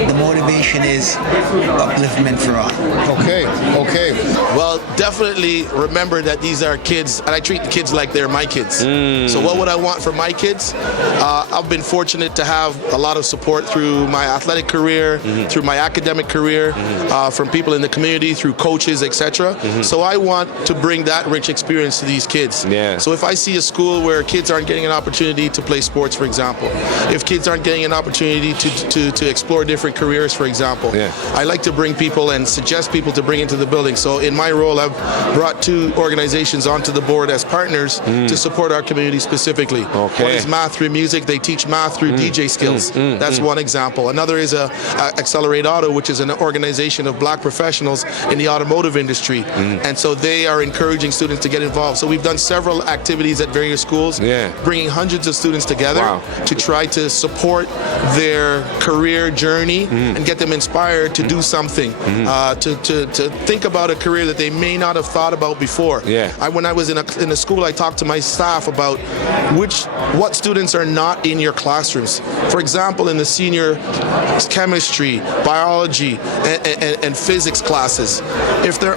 the motivation is upliftment for all. Okay. Well, definitely remember that these are kids, and I treat the kids like they're my kids. So what would I want for my kids? I've been fortunate to have a lot of support through my athletic career, through my academic career, from people in the community, through coaches, etc. So I want to bring that rich experience to these kids. Yeah. So if I see a school where kids aren't getting an opportunity to play sports, for example, if kids aren't getting an opportunity to explore different careers, for example, I like to bring people and suggest people to bring into the building. So in my role, I've brought 2 organizations onto the board as partners to support our community specifically. Okay. One is Math Through Music. They teach math through DJ skills. That's one example. Another is Accelerate Auto, which is an organization of black professionals in the automotive industry. And so they are encouraging students to get involved. So we've done several activities at various schools, bringing hundreds of students together to try to support their career journey and get them inspired to do something, to think about a career that they may not have thought about before. When I was in a school, I talked to my staff about what students are not in your classrooms. For example, in the senior chemistry, biology, and physics classes, if there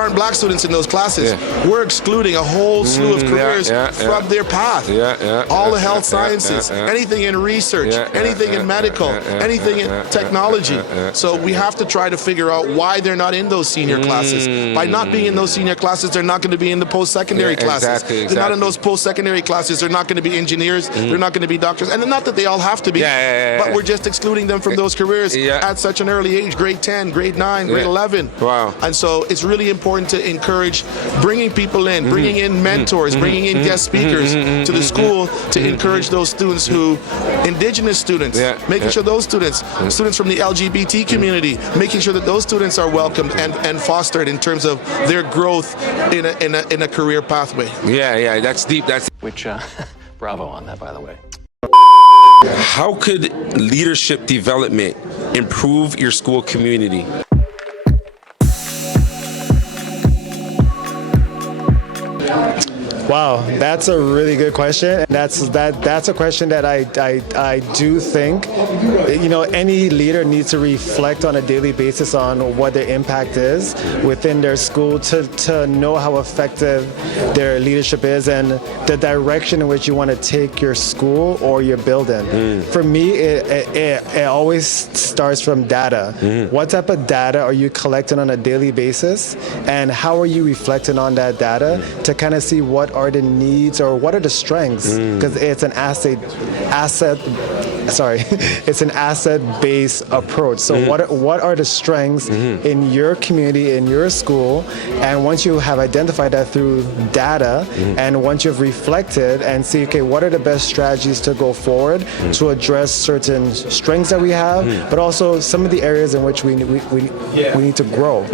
aren't black students in those classes, we're excluding a whole slew of careers from their path. All the health sciences, anything in research, anything in medical, anything in technology. So we have to try to figure out why they're not in those senior classes. By not being in those senior classes, they're not going to be in the post-secondary classes. They're not in those post-secondary classes. They're not going to be engineers. They're not going to be doctors. And not that they all have to be, but we're just excluding them from those careers at such an early age, grade 10, grade 9, grade 11. Wow. And so it's really important to encourage bringing people in, bringing in mentors, bringing in guest speakers to the school to encourage those students indigenous students, making sure those students from the LGBT community, making sure that those students are welcomed and fostered in terms of their growth in a career pathway. That's deep. Which, bravo on that, by the way. How could leadership development improve your school community? Wow, that's a really good question. That's a question that I do think, any leader needs to reflect on a daily basis on what their impact is within their school to know how effective their leadership is and the direction in which you want to take your school or your building. For me, it always starts from data. What type of data are you collecting on a daily basis, and how are you reflecting on that data to kind of see what are the needs or what are the strengths? Because it's an it's an asset-based approach. So what are the strengths in your community, in your school? And once you have identified that through data, and once you've reflected and see, okay, what are the best strategies to go forward to address certain strengths that we have, but also some of the areas in which we need to grow.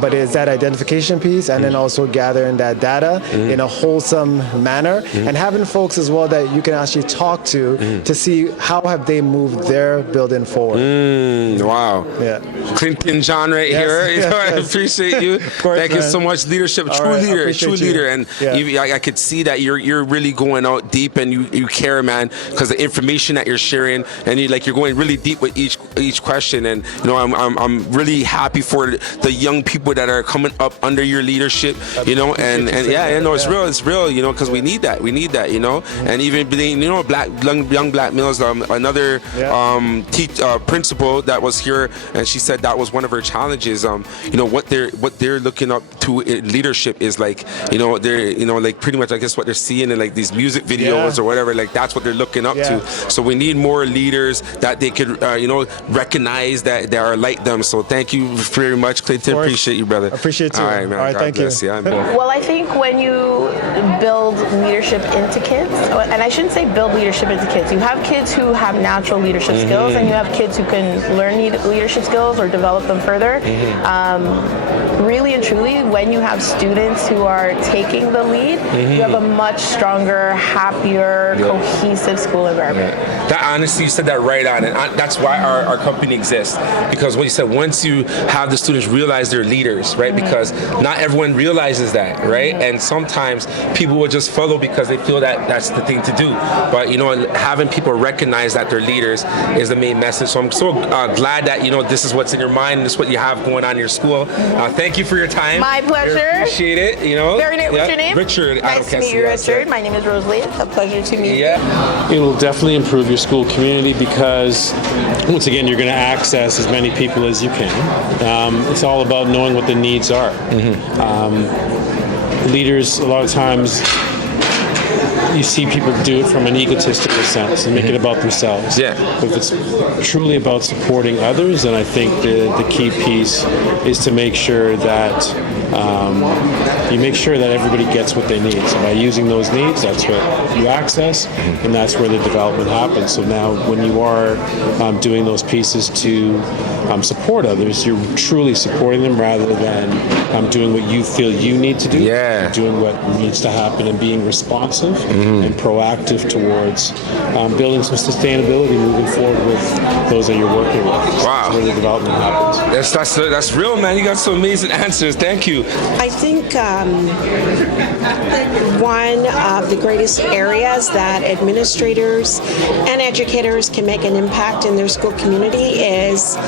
But it's that identification piece, and then also gathering that data in a wholesome manner, and having folks as well that you can actually talk to see how have they moved their building forward. Wow. Yeah. Clinton John right here. I appreciate you. Thank you so much. Leadership, true leader. And I could see that you're really going out deep, and you care, man, because the information that you're sharing, and you're going really deep with each question. And I'm really happy for the young people that are coming up under your leadership. It's real. Because we need that. And even being young black males. Another principal that was here, and she said that was one of her challenges. What they're looking up to in leadership is like pretty much I guess what they're seeing in like these music videos or whatever. Like that's what they're looking up to. So we need more leaders that they could recognize that they are like them. So thank you very much, Clinton. Appreciate you, brother. Appreciate you. All right, man. All right, God thank bless. you. Yeah, Well, I think when you build leadership into kids, and I shouldn't say build leadership into kids, you have kids who have natural leadership skills, and you have kids who can learn leadership skills or develop them further. Really and truly, when you have students who are taking the lead, you have a much stronger, happier, cohesive school environment. That honestly, you said that right on, and that's why our company exists. Because what you said, once you have the students realize they're leaders, right? Because not everyone realizes that, right? And sometimes people will just follow because they feel that that's the thing to do. But having people recognize that they're leaders is the main message. So I'm so glad that this is what's in your mind, this is what you have going on in your school. Thank you for your time. My pleasure. I appreciate it. Very nice. What's your name? Richard. Nice to meet you, Richard. My name is Rosalie. It's a pleasure to meet you. It will definitely improve your school community because, once again, you're going to access as many people as you can. It's all about knowing what the needs are. Leaders, a lot of times, you see people do it from an egotistical sense and make it about themselves. But if it's truly about supporting others, then I think the key piece is to make sure that you make sure that everybody gets what they need. So by using those needs, that's what you access, and that's where the development happens. So now when you are doing those pieces to support others, you're truly supporting them rather than doing what you feel you need to do. You're doing what needs to happen and being responsive and proactive towards building some sustainability moving forward with those that you're working with. Wow. That's where the development happens. That's real, man. You got some amazing answers. Thank you. I think one of the greatest areas that administrators and educators can make an impact in their school community is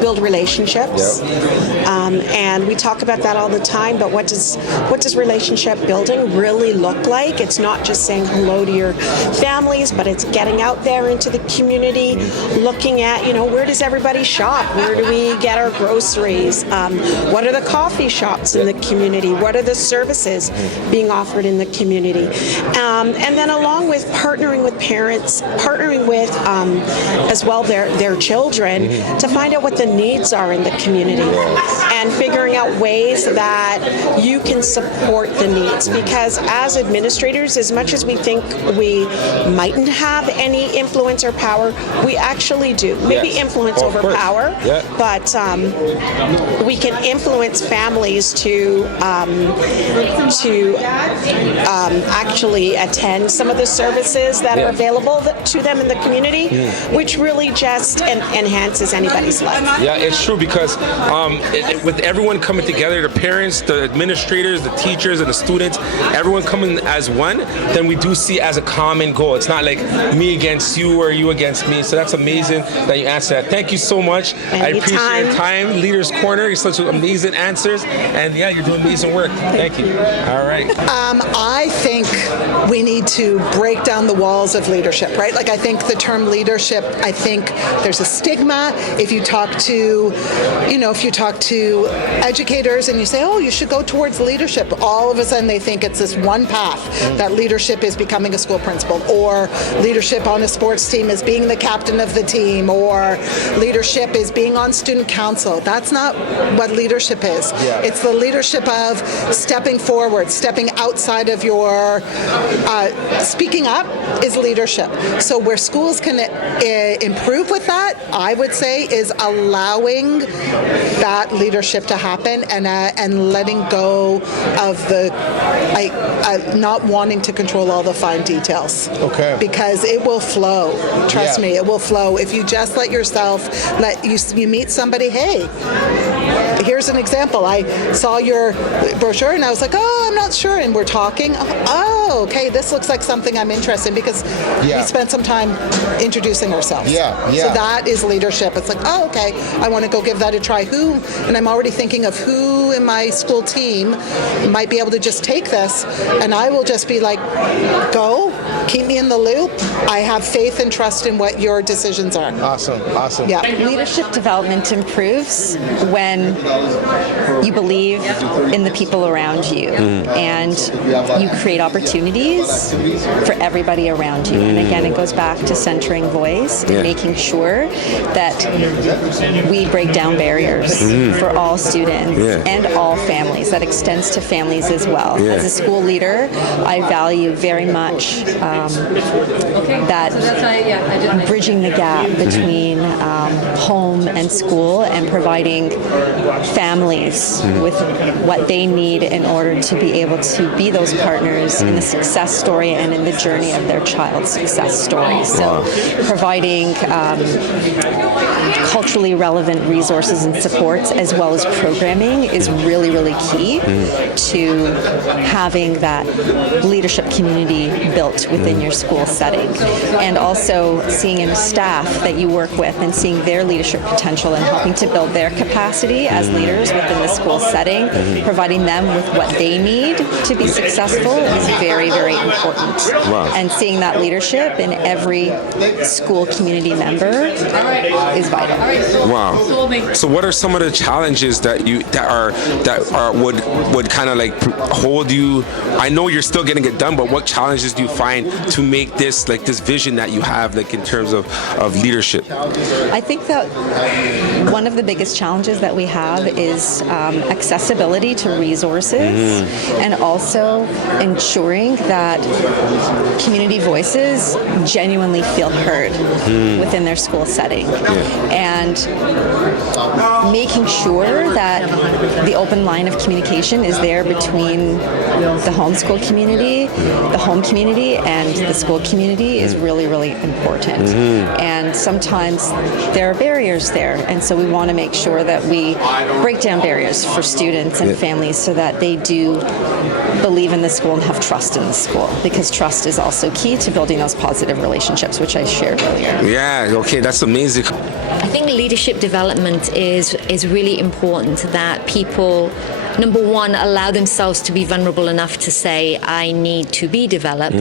build relationships. And we talk about that all the time, but what does relationship building really look like? It's not just saying hello to your families, but it's getting out there into the community, looking at, where does everybody shop? Where do we get our groceries? What are the coffee shops in the community? What are the services being offered in the community? And then along with partnering with parents, partnering with as well their children to find out what the needs are in the community and figuring out ways that you can support the needs. Because as administrators, as much as we think we mightn't have any influence or power, we actually do. Maybe influence over power, but we can influence families to actually attend some of the services that are available to them in the community, which really just enhances anybody's life. Yeah, it's true because with everyone coming together, the parents, the administrators, the teachers, and the students, everyone coming as one, then we do see it as a common goal. It's not like me against you or you against me. So that's amazing that you answered that. Thank you so much. I appreciate your time. Leaders Corner, you're such amazing answers. And yeah, you're doing amazing work. Thank you. All right. I think we need to break down the walls of leadership, right? Like I think the term leadership, I think there's a stigma. If you talk to educators and you say, oh, you should go towards leadership, all of a sudden they think it's this one path, that leadership is becoming a school principal, or leadership on a sports team is being the captain of the team, or leadership is being on student council. That's not what leadership is. Yeah. It's the leadership of stepping forward, stepping outside of your, speaking up is leadership. So where schools can improve with that, I would say, is allowing that leadership to happen and letting go of the not wanting to control all the fine details. Okay. Because it will flow. Trust me, it will flow if you just let yourself you meet somebody. Hey, here's an example. I saw your brochure and I was like, oh, I'm not sure. And we're talking. Oh, okay, this looks like something I'm interested in, because we spent some time introducing ourselves. Yeah. So that is leadership. It's like, oh, okay, I want to go give that a try. And I'm already thinking of who in my school team might be able to just take this, and I will just be like, go, keep me in the loop. I have faith and trust in what your decisions are. Awesome. Yeah. Leadership development improves when you believe in the people around you, and you create opportunities for everybody around you. And again, it goes back to centering voice, and making sure that we break down barriers for all students and all families. That extends to families as well. As a school leader, I value very much that bridging the gap between home and school, and providing families with what they need in order to be able to be those partners in the success story and in the journey of their child's success story. So providing culturally relevant resources and supports, as well as programming, is really, really key to having that leadership community built within your school setting. And also seeing in staff that you work with and seeing their leadership potential and helping to build their capacity as leaders within the school setting, providing them with what they need to be successful is very, very important. Wow. And seeing that leadership in every school community member is vital. Wow. So what are some of the challenges that would kind of like hold you? I know you're still getting it done, but what challenges do you find to make this like this vision that you have, like in terms of leadership? I think that one of the biggest challenges that we have is accessibility to resources, and also ensuring that community voices genuinely feel heard within their school setting, and making sure that the open line of communication is there between the homeschool community, the home community, and the school community is really, really important. And sometimes there are barriers there, and so we want to make sure that we break down barriers for students and families so that they do believe in the school and have trust in the school, because trust is also key to building those positive relationships, which I shared earlier. Yeah, okay, that's amazing. I think leadership development is really important, that people, number one, allow themselves to be vulnerable enough to say, I need to be developed,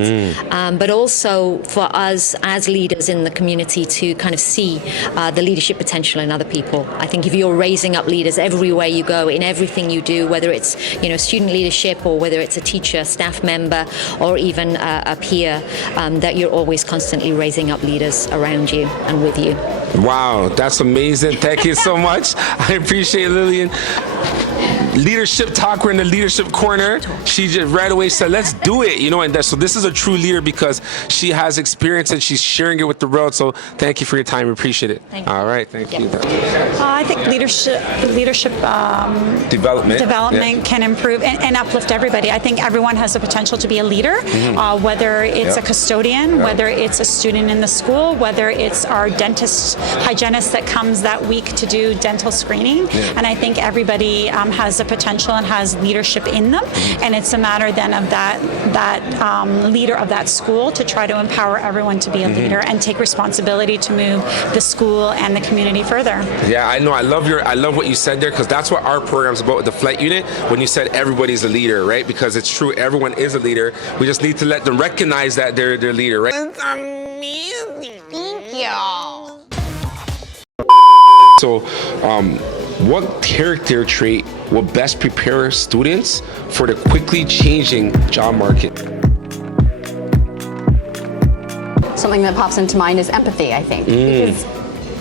but also for us as leaders in the community to kind of see the leadership potential in other people. I think if you're raising up leaders everywhere you go, in everything you do, whether it's student leadership or whether it's a teacher, staff member, or even a peer, that you're always constantly raising up leaders around you and with you. Wow, that's amazing. Thank you so much. I appreciate it, Lillian. Leadership talk. We're in the leadership corner. She just right away said, let's do it, and so this is a true leader because she has experience and she's sharing it with the world. So thank you for your time. We appreciate it. Thank you. All right, thank you. I think leadership development can improve and uplift everybody. I think everyone has the potential to be a leader, whether it's a custodian, whether it's a student in the school, whether it's our dentist, hygienist that comes that week to do dental screening. And I think everybody has a potential and has leadership in them, and it's a matter then of that leader of that school to try to empower everyone to be a leader and take responsibility to move the school and the community further. Yeah, I know. I love what you said there, because that's what our program's about with the Flight Unit. When you said everybody's a leader, right? Because it's true, everyone is a leader. We just need to let them recognize that they're their leader, right? It's amazing. Thank you. So, what character trait will best prepare students for the quickly changing job market? Something that pops into mind is empathy, I think. Because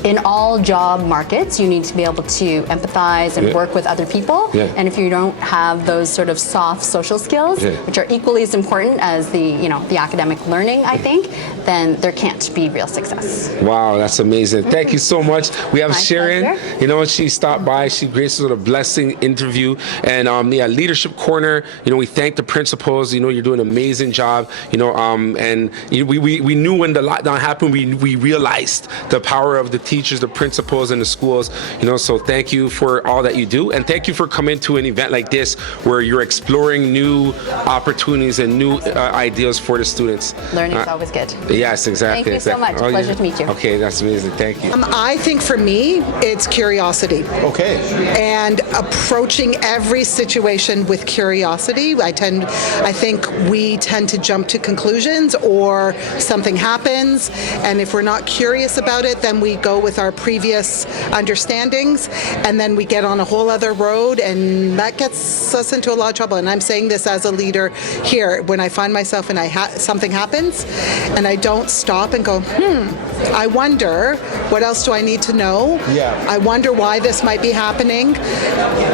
in all job markets, you need to be able to empathize and work with other people. And if you don't have those sort of soft social skills, which are equally as important as the academic learning, I think, then there can't be real success. Wow, that's amazing. Thank you so much. We have Sharon. Pleasure. You know, she stopped by. She graced us with a blessing interview. And Leadership Corner, we thank the principals. You're doing an amazing job. And we knew when the lockdown happened, we realized the power of the teachers, the principals, and the schools. So thank you for all that you do. And thank you for coming to an event like this where you're exploring new opportunities and new ideas for the students. Learning is always good. Yes, exactly. Thank you so much. Pleasure to meet you. Okay, that's amazing. Thank you. I think for me, it's curiosity. Okay. And approaching every situation with curiosity. I think we tend to jump to conclusions, or something happens, and if we're not curious about it, then we go with our previous understandings, and then we get on a whole other road, and that gets us into a lot of trouble. And I'm saying this as a leader here. When I find myself and something happens, and I don't stop and go, I wonder, what else do I need to know? I wonder why this might be happening.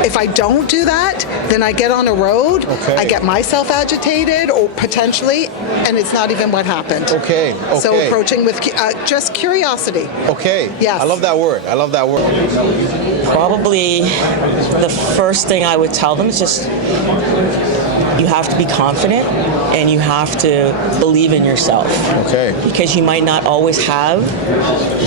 If I don't do that, then I get on a road, I get myself agitated, or potentially, and it's not even what happened. Okay. So approaching with just curiosity. Okay. Yes. I love that word. Probably the first thing I would tell them is just, you have to be confident and you have to believe in yourself. Okay. Because you might not always have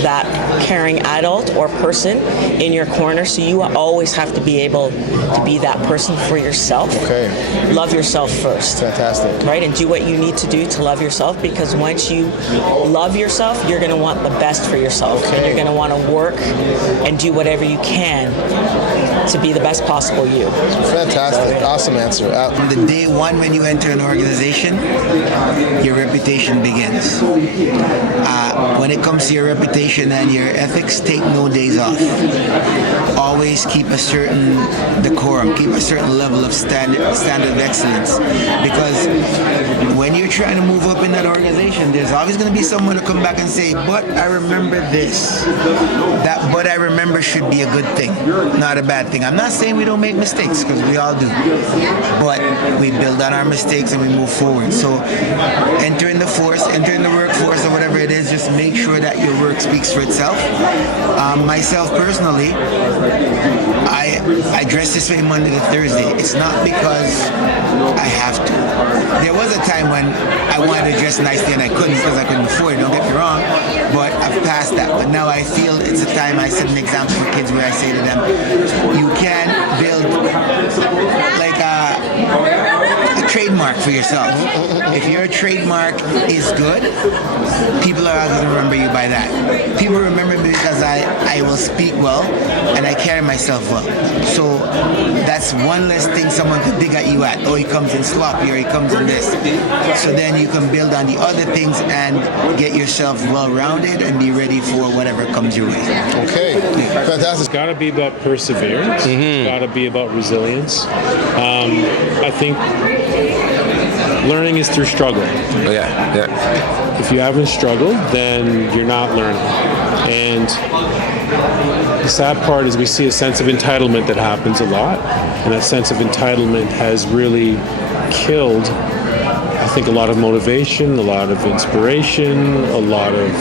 that caring adult or person in your corner, so you always have to be able to be that person for yourself. Okay. Love yourself first. Fantastic. Right? And do what you need to do to love yourself, because once you love yourself, you're going to want the best for yourself. Okay. And you're going to want to work and do whatever you can to be the best possible you. Fantastic. Awesome answer. From the day one when you enter an organization, your reputation begins. When it comes to your reputation and your ethics, take no days off. Always keep a certain decorum, keep a certain level of standard of excellence. Because when you're trying to move up in that organization, there's always going to be someone to come back and say, but I remember this. That but I remember should be a good thing, not a bad thing. I'm not saying we don't make mistakes, because we all do. But we build on our mistakes and we move forward. So enter in the workforce or whatever it is, just make sure that your work speaks for itself. Myself personally, I dress this way Monday to Thursday. It's not because I have to. There was a time when I wanted to dress nicely and I couldn't because I couldn't afford it, don't get me wrong, but I've passed that. But now I feel it's a time I set an example for kids where I say to them, you can build like a trademark for yourself. If your trademark is good, people are going to remember you by that. People remember me because I will speak well and I carry myself well. So that's one less thing someone could dig at you at. Oh, he comes in sloppy, or he comes in this. So then you can build on the other things and get yourself well-rounded and be ready for whatever comes your way. Okay, fantastic. It's got to be about perseverance. It's got to be about resilience. I think learning is through struggle. If you haven't struggled, then you're not learning. And the sad part is we see a sense of entitlement that happens a lot, and that sense of entitlement has really killed, I think, a lot of motivation, a lot of inspiration, a lot of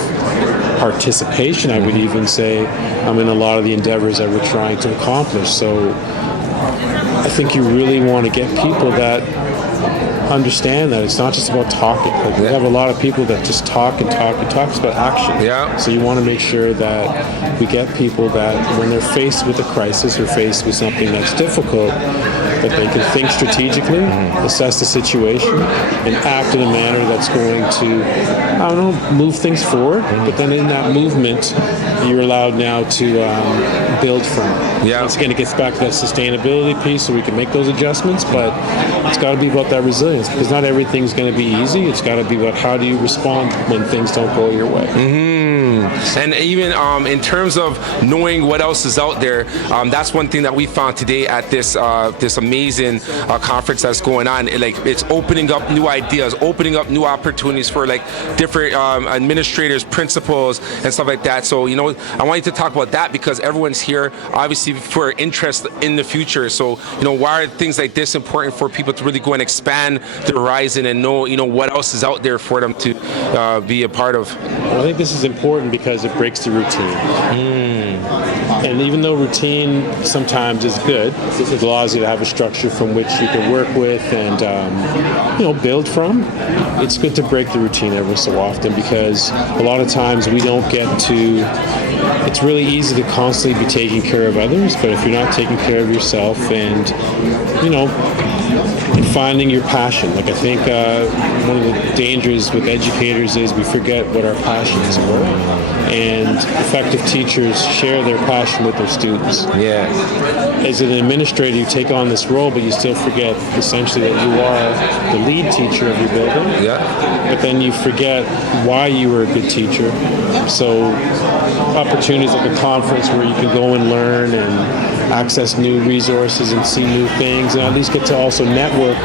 participation, I would even say, in a lot of the endeavors that we're trying to accomplish. So I think you really want to get people that understand that it's not just about talking. Like we have a lot of people that just talk and talk and talk. It's about action. Yeah. So you want to make sure that we get people that when they're faced with a crisis or faced with something that's difficult, that they can think strategically, assess the situation, and act in a manner that's going to, I don't know, move things forward. But then in that movement, you're allowed now to build from it. Yeah. Once again, it gets back to that sustainability piece, so we can make those adjustments. But it's got to be about that resilience, because not everything's going to be easy. It's got to be about how do you respond when things don't go your way. And even in terms of knowing what else is out there, that's one thing that we found today at this this amazing conference that's going on. It's opening up new ideas, opening up new opportunities for like different administrators, principals, and stuff like that. So I want you to talk about that, because everyone's here obviously for interest in the future. So why are things like this important for people to really go and expand their horizon and know what else is out there for them to be a part of? Well, I think this is important because it breaks the routine. And even though routine sometimes is good, it allows you to have a structure from which you can work with and build from. It's good to break the routine every so often, because a lot of times we don't get to. It's really easy to constantly be taking care of others, but if you're not taking care of yourself and finding your passion. Like I think one of the dangers with educators is we forget what our passions were, and effective teachers share their passion with their students. Yeah. As an administrator, you take on this role, but you still forget essentially that you are the lead teacher of your building. Yeah. But then you forget why you were a good teacher. So opportunities like a conference where you can go and learn and access new resources and see new things, and at least get to also network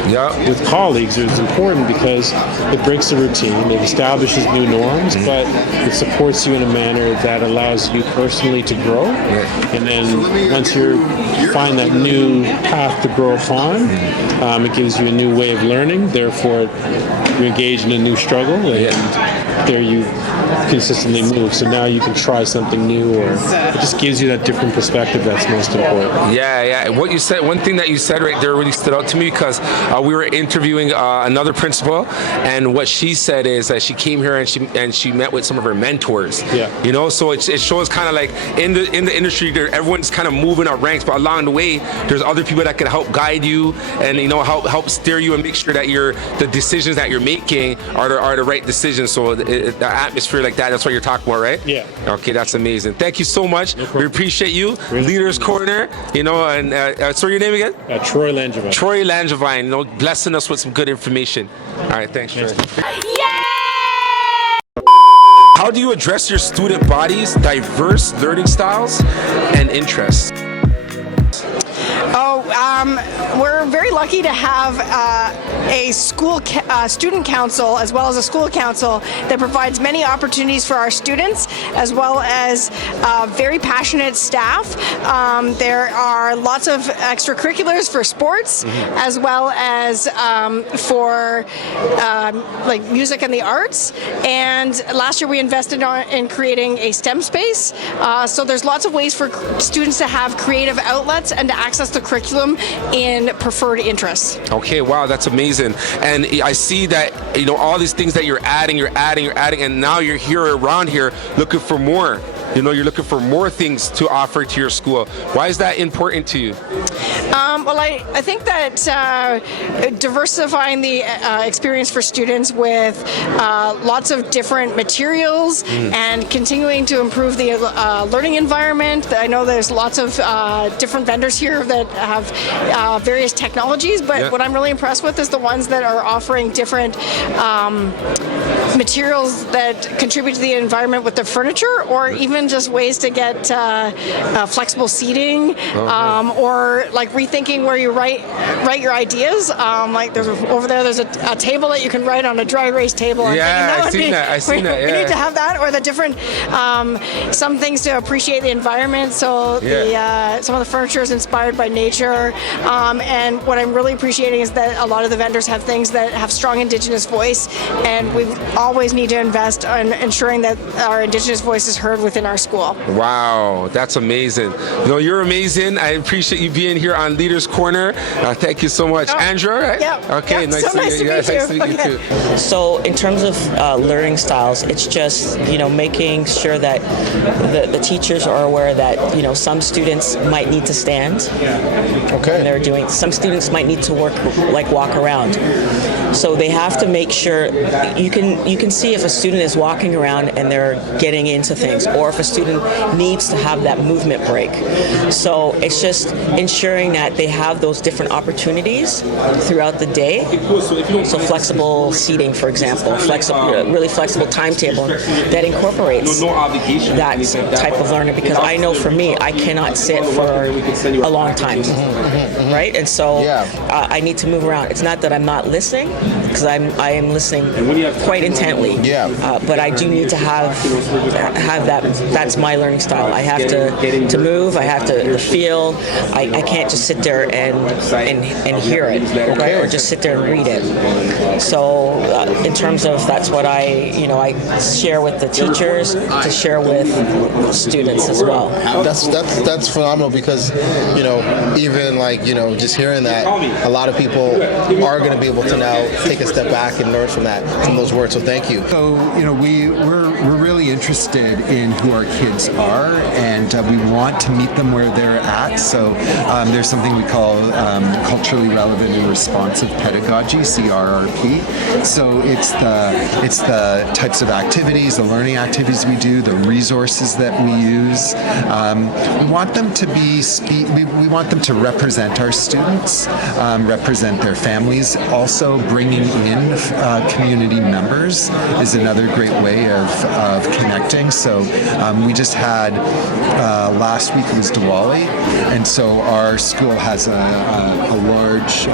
with colleagues is important, because it breaks the routine, it establishes new norms, but it supports you in a manner that allows you personally to grow. And then once you find that new path to grow upon, it gives you a new way of learning, therefore you engage in a new struggle, and there you consistently move. So now you can try something new, or it just gives you that different perspective that's most important. Yeah. What you said, one thing that you said right there really stood out to me, because we were interviewing another principal, and what she said is that she came here and she met with some of her mentors. Yeah. So it shows kind of like in the industry there, everyone's kind of moving up ranks, but along the way there's other people that can help guide you and help steer you and make sure that the decisions that you're making are the right decisions. So the atmosphere like that's what you're talking about, right? Yeah. Okay, that's amazing. Thank you so much. We appreciate you. Leaders Corner, and sorry, your name again? Troy Langevine. Troy Langevine, blessing us with some good information. All right, thanks, Troy. How do you address your student body's diverse learning styles and interests? We're very lucky to have a school student council as well as a school council that provides many opportunities for our students, as well as very passionate staff. There are lots of extracurriculars for sports, as well as for like music and the arts. And last year we invested in creating a STEM space. So there's lots of ways for students to have creative outlets and to access the curriculum in preferred interests. Okay, wow, that's amazing. And I see that all these things that you're adding, and now you're here around here looking for more. You're looking for more things to offer to your school. Why is that important to you? Well, I think that diversifying the experience for students with lots of different materials and continuing to improve the learning environment. I know there's lots of different vendors here that have various technologies, but what I'm really impressed with is the ones that are offering different materials that contribute to the environment with the furniture, or even just ways to get flexible seating, or like rethinking where you write your ideas. Like there's a table that you can write on, a dry erase table. I've seen that. We need to have that, or the different some things to appreciate the environment. So some of the furniture is inspired by nature, and what I'm really appreciating is that a lot of the vendors have things that have strong Indigenous voice, and we always need to invest in ensuring that our Indigenous voice is heard within in our school. Wow, that's amazing. No, you're amazing. I appreciate you being here on Leaders Corner. Thank you so much. Andrew, all right? Yeah. Okay, yeah. nice So to meet you. Nice to meet you too. So in terms of learning styles, it's just, making sure that the teachers are aware that, some students might need to stand. Okay. And they're doing, some students might need to walk around. So they have to make sure you can see if a student is walking around and they're getting into things, or if a student needs to have that movement break. So it's just ensuring that they have those different opportunities throughout the day. So flexible seating, for example, really flexible timetable that incorporates that type of learning. Because I know for me, I cannot sit for a long time, right? And so I need to move around. It's not that I'm not listening, because I am listening quite intently. But I do need to have that. That's my learning style. I have to move. I have to feel. I can't just sit there and hear it, right? Or just sit there and read it. So in terms of, that's what I share with the teachers, to share with students as well. That's phenomenal, because even just hearing that, a lot of people are going to be able to now take a step back and learn from those words. So thank you. So we're really interested in who our kids are, and we want to meet them where they're at. So there's something we call culturally relevant and responsive pedagogy, CRRP. So it's the types of activities, the learning activities we do, the resources that we use. We want them to we want them to represent our students, represent their families. Also, bringing in community members is another great way of connecting. So we just had last week was Diwali, and so our school has a large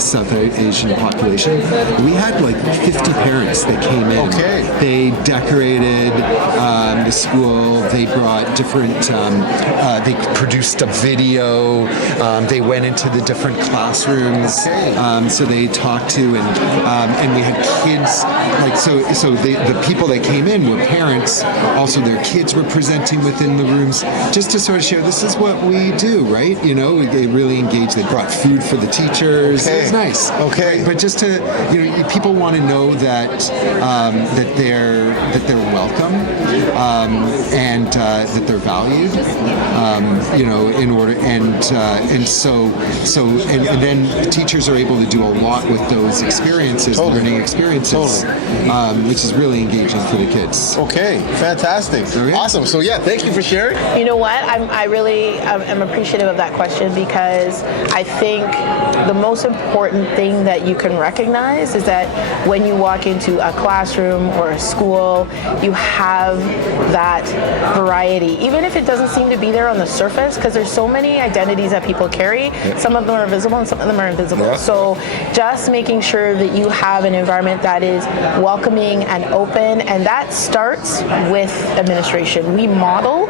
South Asian population. We had like 50 parents that came in. Okay. They decorated the school. They brought different. They produced a video. They went into the different classrooms. So they talked to and we had kids so the people that came in were parents. Also, their kids were presenting within the rooms, just to sort of share, this is what we do, right? They really engaged. They brought food for the teachers. It was nice. Okay. But just to people want to know that they're welcome, and that they're valued. In order and then teachers are able to do a lot with those experiences, learning experiences, which is really engaging for the kids. Okay, fantastic, awesome. So thank you for sharing. You know what? I really am appreciative of that question, because I think the most important thing that you can recognize is that when you walk into a classroom or a school, you have that variety, even if it doesn't seem to be there on the surface, because there's so many identities that people carry. Some of them are visible and some of them are invisible. So just making sure that you have an environment that is welcoming and open, and that starts with administration. We model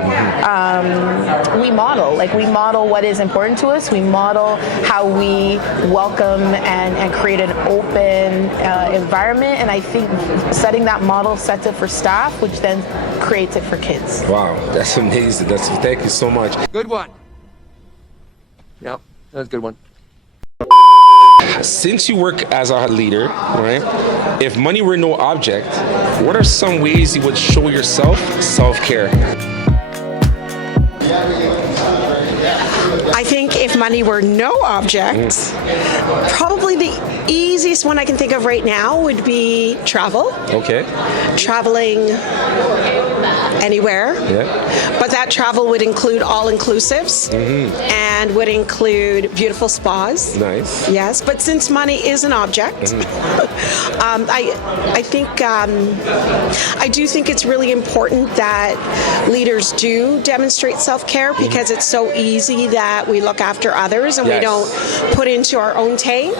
what is important to us. We model how we welcome and create an open environment, and I think setting that model sets it for staff, which then creates it for kids. Wow, that's amazing. Thank you so much. Good one. Yep, that's a good one. Since you work as a leader, right? If money were no object, what are some ways you would show yourself self-care? I think if money were no object, probably the easiest one I can think of right now would be travel. Okay. Traveling anywhere. Yeah. But that travel would include all-inclusives and would include beautiful spas. Nice. Yes, but since money is an object, I think I do think it's really important that leaders do demonstrate self-care, because it's so easy that we look after others and we don't put into our own tank.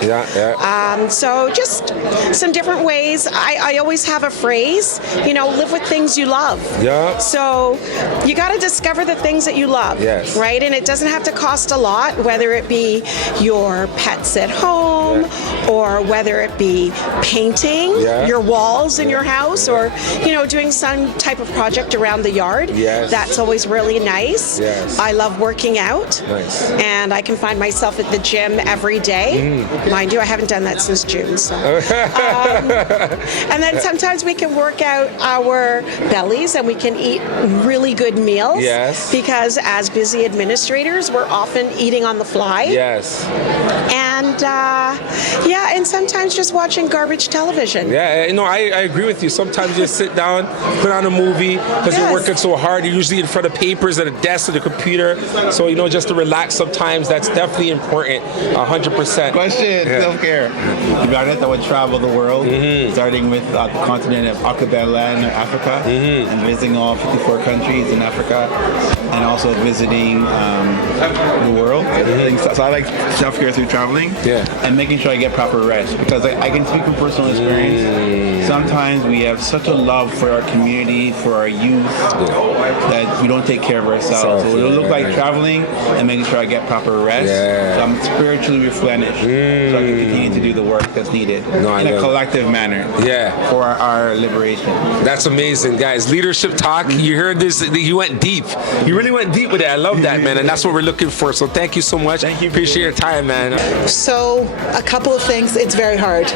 So just some different ways. I always have a phrase, live with things you love. Yeah. So you got to discover the things that you love, right? And it doesn't have to cost a lot, whether it be your pets at home or whether it be painting your walls in your house or, you know, doing some type of project around the yard. That's always really nice. I love working out. And I can find myself at the gym every day. Mind you, I haven't done that since June. So. And then sometimes we can work out our bellies and we can eat really good meals. Because as busy administrators, we're often eating on the fly. And and sometimes just watching garbage television. I agree with you. Sometimes you just sit down, put on a movie because you're working so hard. You're usually in front of papers at a desk at a computer. So, you know, just to relax sometimes, that's definitely important. 100%. Question, self-care. Ibadat, I would travel the world, starting with the continent of Occidental land, Africa, and visiting all 54 countries in Africa, and also visiting the world. So I like self-care through traveling and making sure I get proper rest, because I can speak from personal experience. Sometimes we have such a love for our community, for our youth, that we don't take care of ourselves. So it'll look like traveling and making sure I get proper rest, so I'm spiritually replenished, so I can continue to do the work that's needed in a collective manner for our liberation. That's amazing, guys. Leadership talk. You heard this. You went deep. You really went deep with it. I love that, man, and that's what we're looking for. So thank you so much. Thank you. Appreciate your time, man. So a couple of things. It's very hard.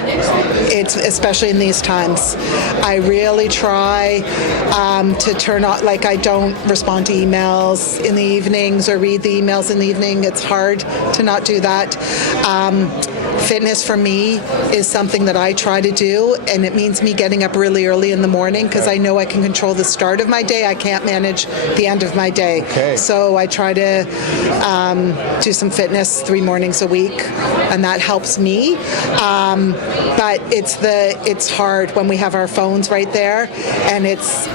It's especially in these times. I really try to turn off. Like, I don't respond to emails in the evenings or read the emails in the evening. It's hard to not do that. Fitness for me is something that I try to do, and it means me getting up really early in the morning because I know I can control the start of my day. I can't manage the end of my day. So I try to do some fitness 3 mornings a week, and that helps me. But it's hard when we have our phones right there, and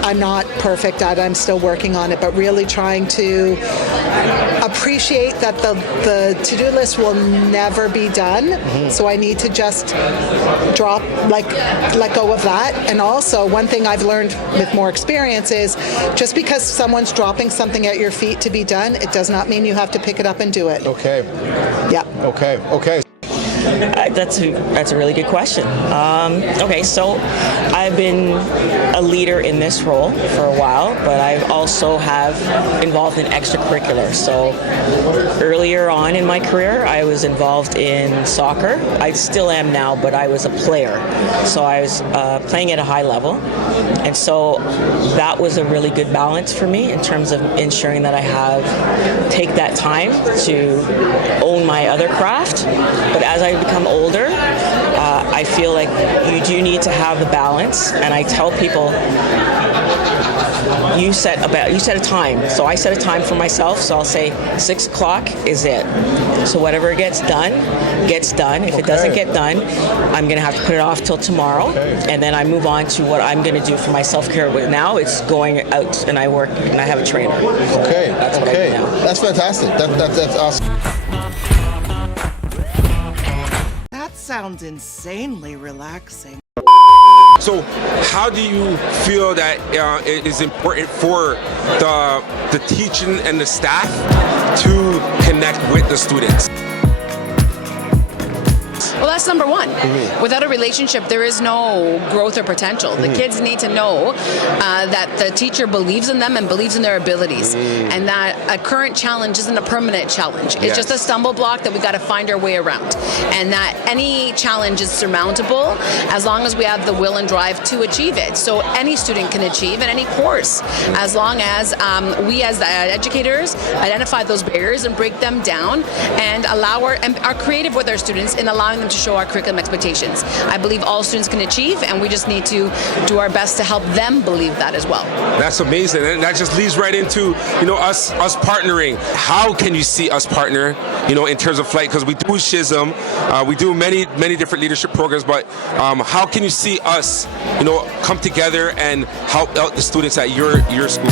I'm not perfect at it. I'm still working on it, but really trying to appreciate that the to-do list will never be done. So I need to just let go of that. And also, one thing I've learned with more experience is just because someone's dropping something at your feet to be done, it does not mean you have to pick it up and do it. That's a really good question. So I've been a leader in this role for a while, but I also have involved in extracurricular. So earlier on in my career, I was involved in soccer. I still am now, but I was a player. So I was playing at a high level. And so that was a really good balance for me in terms of ensuring that I take that time to own my other craft. But as I become older, I feel like you do need to have the balance, and I tell people you set a time. So I set a time for myself, so I'll say 6 o'clock is it. So whatever gets done gets done. If it doesn't get done, I'm going to have to put it off till tomorrow, and then I move on to what I'm going to do for my self-care. But now it's going out and I work and I have a trainer. That's what I do now. That's fantastic. That's awesome. That sounds insanely relaxing. So how do you feel that it is important for the teaching and the staff to connect with the students? Well, that's number one. Without a relationship, there is no growth or potential. The kids need to know that the teacher believes in them and believes in their abilities, and that a current challenge isn't a permanent challenge. It's just a stumble block that we got to find our way around, and that any challenge is surmountable as long as we have the will and drive to achieve it. So any student can achieve in any course, as long as we as educators identify those barriers and break them down, and are creative with our students in allowing them to show our curriculum expectations. I believe all students can achieve, and we just need to do our best to help them believe that as well. That's amazing, and that just leads right into us partnering. How can you see us partner? In terms of Flight, because we do SHISM, we do many different leadership programs, but how can you see us, come together and help out the students at your school?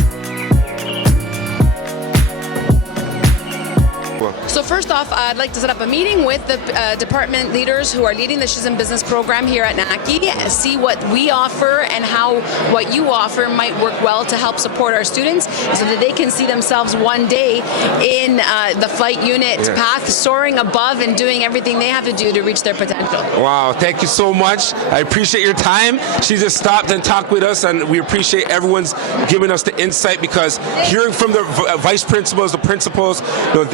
So first off, I'd like to set up a meeting with the department leaders who are leading the Shiz in Business program here at NACI, and see what we offer and how what you offer might work well to help support our students so that they can see themselves one day in the Flightunit path, soaring above and doing everything they have to do to reach their potential. Wow, thank you so much. I appreciate your time. She just stopped and talked with us, and we appreciate everyone's giving us the insight, because hearing from the vice principals, the principals,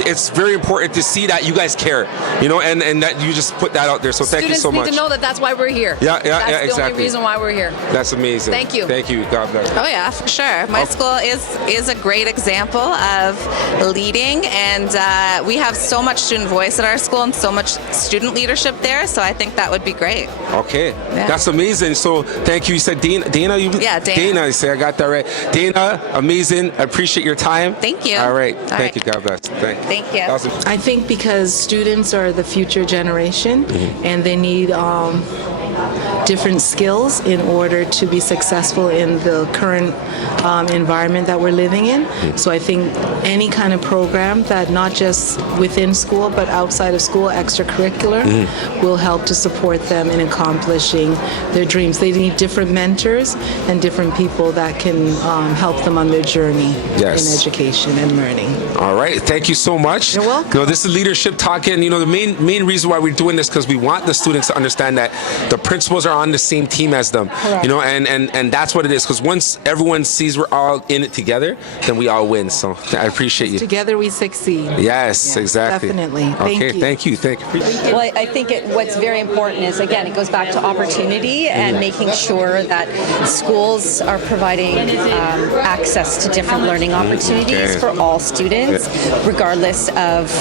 it's very important to see that you guys care, and that you just put that out there. So thank you so much. Students need to know that that's why we're here. That's the exactly. only reason why we're here. That's amazing. Thank you. Thank you. God bless. Oh yeah, for sure. My school is a great example of leading, and we have so much student voice at our school and so much student leadership there, so I think that would be great. Okay, that's amazing. So thank you. You said Dana? Dana, I say I got that right. Dana, amazing. I appreciate your time. Thank you. All right. Thank you. God bless. Thank you. Awesome. I think because students are the future generation, and they need different skills in order to be successful in the current environment that we're living in. So I think any kind of program that not just within school but outside of school, extracurricular, will help to support them in accomplishing their dreams. They need different mentors and different people that can help them on their journey in education and learning. All right. Thank you so much. You're welcome. This is leadership talking. The main reason why we're doing this, because we want the students to understand that the principals are on the same team as them. Correct. And that's what it is. Because once everyone sees we're all in it together, then we all win. So I appreciate you. Together we succeed. Yes, exactly. Definitely. Okay. Thank you. Well, I think what's very important is, again, it goes back to opportunity and making sure that schools are providing access to different learning opportunities for all students, regardless of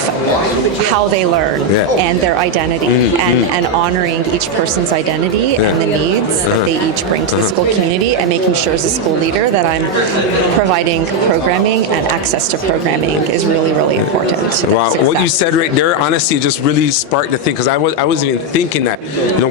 how they learn and their identity, and honoring each person's identity and the needs that they each bring to the school community, and making sure as a school leader that I'm providing programming and access to programming is really, really important. Wow, what you said right there, honestly, just really sparked the thing, because I wasn't even thinking that,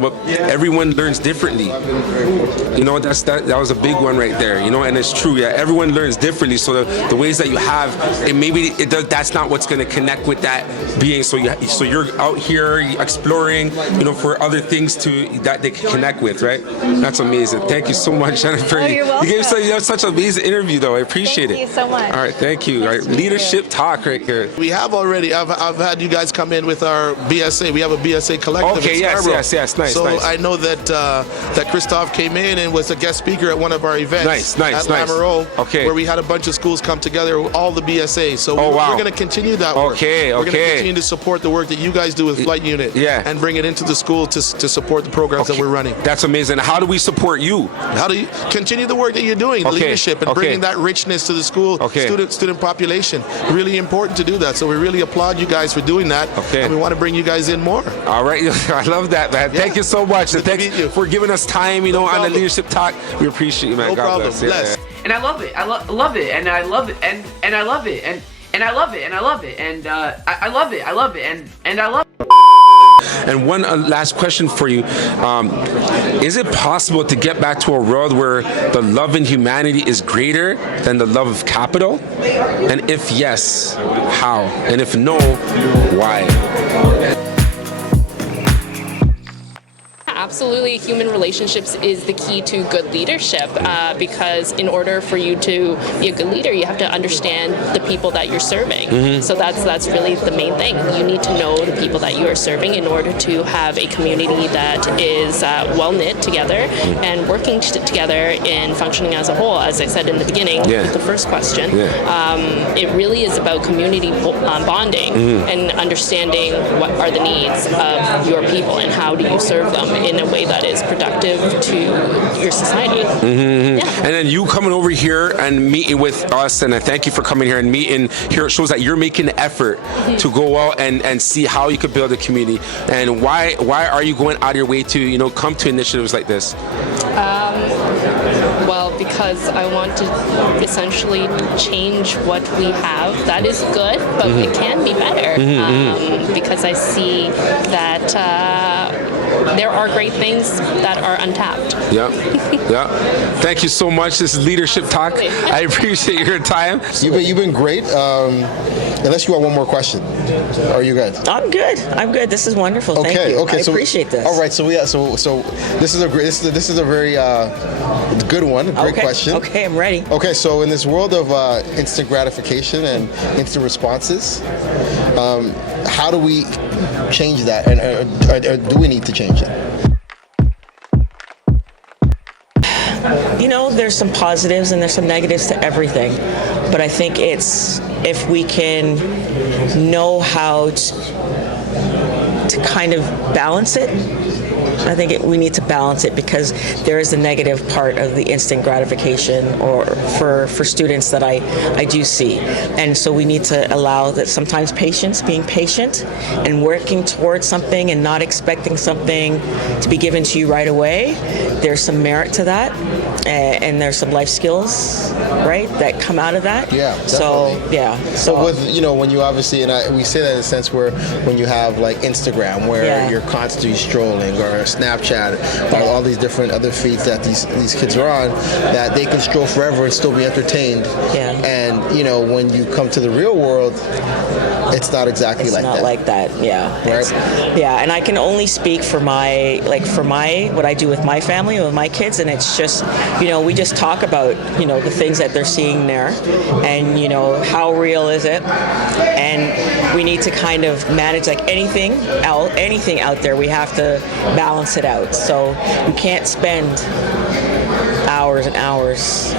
but everyone learns differently. That was a big one right there, and it's true. Yeah, everyone learns differently. So the ways that you have, and maybe that's not what's going to connect with that being. So you're out here exploring, for other things that they can connect with, right? That's amazing. Thank you so much, Jennifer. Oh, you're welcome. You gave such an amazing interview, though. I appreciate it. Thank you so much. All right, thank you. All right, leadership talk right here. We have already. I've had you guys come in with our BSA. We have a BSA collective. Okay, in Scarborough. yes. Nice. So nice. I know that Christophe came in and was a guest speaker at one of our events at Lamoureux, where we had a bunch of schools come together, all the BSA. So we're going to continue that work. We're going to continue to support the work that you guys do with Flightunit, and bring it into the school to support the programs that we're running. That's amazing. How do we support you? How do you continue the work that you're doing, the leadership, and bringing that richness to the school student population? Really important to do that. So we really applaud you guys for doing that, and we want to bring you guys in more. All right, I love that, man. Thank you so much, and thanks for giving us time, on the leadership talk. We appreciate you, man. No God problem. bless. And I love it. I love it, and I love it, and I love it, and I love it, and I love it, and I love it, and I love it. And one last question for you. Is it possible to get back to a world where the love in humanity is greater than the love of capital? And if yes, how? And if no, why? Absolutely, human relationships is the key to good leadership, because in order for you to be a good leader, you have to understand the people that you're serving. So that's really the main thing. You need to know the people that you are serving in order to have a community that is well knit together and working together and functioning as a whole. As I said in the beginning with the first question, it really is about community bonding and understanding what are the needs of your people and how do you serve them in a way that is productive to your society. And then you coming over here and meeting with us, and I thank you for coming here and meeting here. It shows that you're making the effort to go out and see how you could build a community. And why are you going out of your way to come to initiatives like this? Well, because because I want to essentially change what we have. That is good, but it can be better because I see that there are great things that are untapped. Yeah. Thank you so much. This is Leadership Talk. I appreciate your time. You've been great. Unless you have one more question. Are you good? I'm good. This is wonderful. Thank you. Okay. I appreciate this. All right. So this is a very good one. Great question. Okay, I'm ready. Okay. So in this world of instant gratification and instant responses, how do we change that, and do we need to change it? There's some positives and there's some negatives to everything, but I think it's if we can know how to kind of balance it. I think we need to balance it because there is a negative part of the instant gratification or for students that I do see. And so we need to allow that sometimes being patient and working towards something and not expecting something to be given to you right away. There's some merit to that. And there's some life skills, right, that come out of that. Yeah, definitely. So with, when you obviously, we say that in a sense where when you have like Instagram where you're constantly strolling, or Snapchat, or all these different other feeds that these kids are on, that they can stroll forever and still be entertained. Yeah. And, when you come to the real world, it's not exactly it's like not that. Like that, yeah. Right? And I can only speak for what I do with my family, with my kids, and it's just, we just talk about, the things that they're seeing there, and, how real is it, and we need to kind of manage, like anything out there, we have to balance it out. So you can't spend hours and hours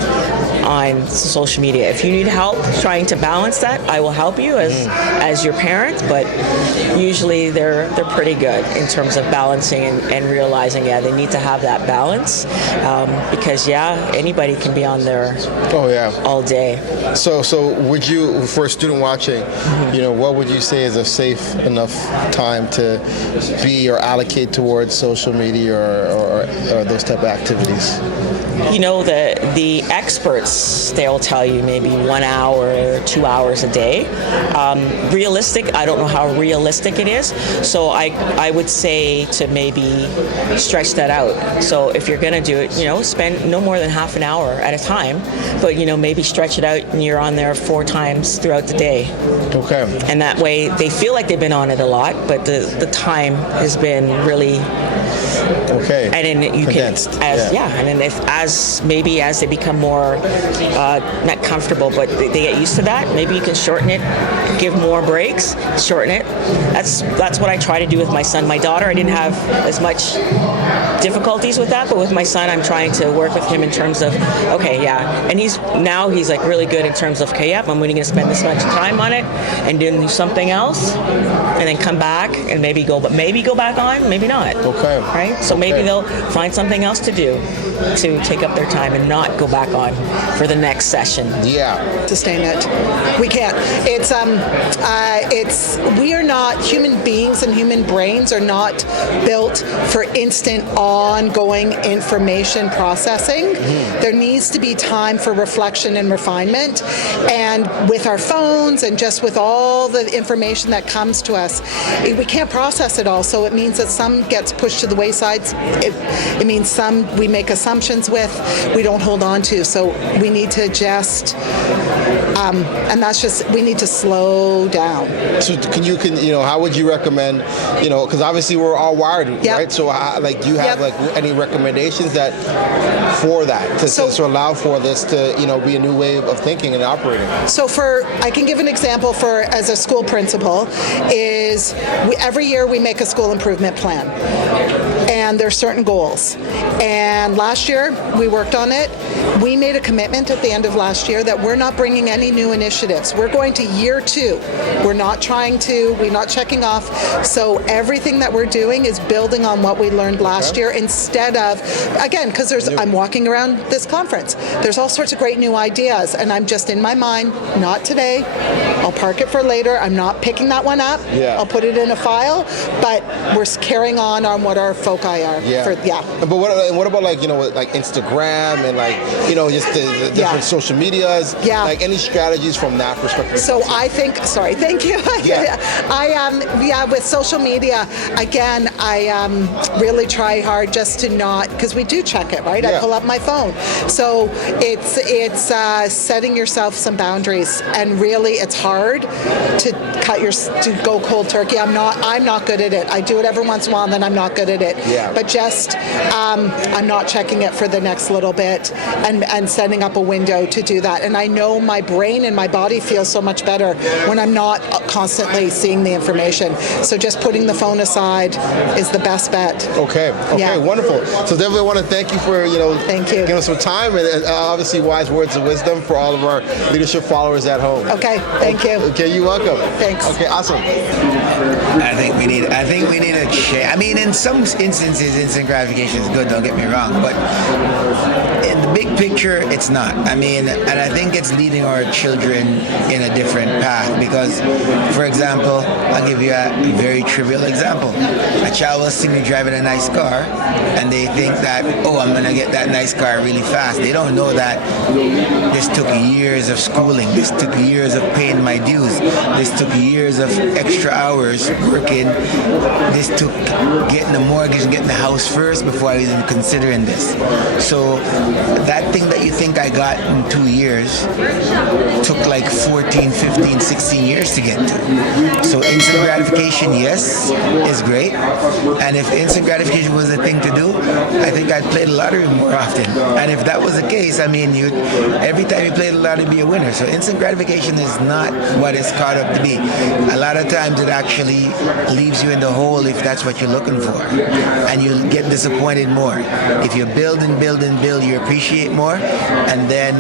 on social media. If you need help trying to balance that, I will help you as your parent, but usually they're pretty good in terms of balancing and realizing they need to have that balance because anybody can be on there all day. So would you, for a student watching, what would you say is a safe enough time to be or allocate towards social media or those type of activities? The experts, they'll tell you maybe 1 hour or 2 hours a day. Realistic, I don't know how realistic it is. So I would say to maybe stretch that out. So if you're going to do it, spend no more than half an hour at a time. But, maybe stretch it out and you're on there 4 times throughout the day. Okay. And that way they feel like they've been on it a lot, but the time has been really... Okay. And then you condensed. And then as they become more not comfortable, but they get used to that, maybe you can shorten it, give more breaks, shorten it. That's what I try to do with my son. My daughter, I didn't have as much difficulties with that, but with my son, I'm trying to work with him in terms of and he's like really good in terms of I'm only going to spend this much time on it and then do something else, and then come back and maybe go back on, maybe not. Okay. Right? So maybe they'll find something else to do to take up their time and not go back on for the next session. Yeah. Sustain it. We can't. We are not, human beings and human brains are not built for instant ongoing information processing. There needs to be time for reflection and refinement. And with our phones and just with all the information that comes to us, we can't process it all. So it means that some gets pushed to the wayside. It means some we make assumptions with, we don't hold on to. So we need to just, and that's just, we need to slow down. So how would you recommend, because obviously we're all wired, right? So do you have any recommendations for that to allow for this to, be a new way of thinking and operating? So I can give an example as a school principal is every year we make a school improvement plan. And there's certain goals. And last year we worked on it. We made a commitment at the end of last year that we're not bringing any new initiatives. We're going to year 2. We're not checking off. So everything that we're doing is building on what we learned last year instead of, again, because I'm walking around this conference. There's all sorts of great new ideas and I'm just in my mind, not today. I'll park it for later. I'm not picking that one up. Yeah. I'll put it in a file, but we're carrying on what our foci are. Yeah. But what about like Instagram and like just the different social medias? Like any strategies from that perspective? So I think, sorry, thank you. With social media, again, I really try hard just to not, because we do check it, right? I pull up my phone. So it's setting yourself some boundaries, and really it's hard to go cold turkey. I'm not good at it. I do it every once in a while, and then I'm not good at it. But just I'm not checking it for the next little bit, and setting up a window to do that. And I know my brain and my body feels so much better when I'm not constantly seeing the information. So just putting the phone aside is the best bet. Okay, wonderful. So definitely want to thank you for giving us some time, and obviously wise words of wisdom for all of our leadership followers at home. Okay, thank you. Okay, you're welcome. Thanks. Okay, awesome. I think we need a change. I mean, in some instances, instant gratification is good. Don't get me wrong, but in the big picture, it's not. I mean, and I think it's leading our children in a different path. Because, for example, I'll give you a very trivial example. A child will see me driving a nice car, and they think that, I'm going to get that nice car really fast. They don't know that this took years of schooling. This took years of paying my dues. This took years of extra hours working. This took getting a mortgage and getting the house first before I was even considering this. So that thing that you think I got in 2 years took like 14, 15, 16 years to get to. So instant gratification, yes, is great. And if instant gratification was the thing to do, I think I'd play the lottery more often. And if that was the case, I mean, every time you play the lottery, you'd be a winner. So instant gratification is not what it's caught up to be. A lot of times it actually leaves you in the hole if that's what you're looking for. And you get disappointed more. If you build and build and build, you appreciate more, and then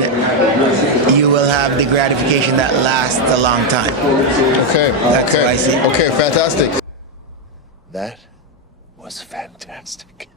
you will have the gratification that lasts a long time. Okay. That's what I see. Okay, fantastic. That was fantastic.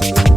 Thank you.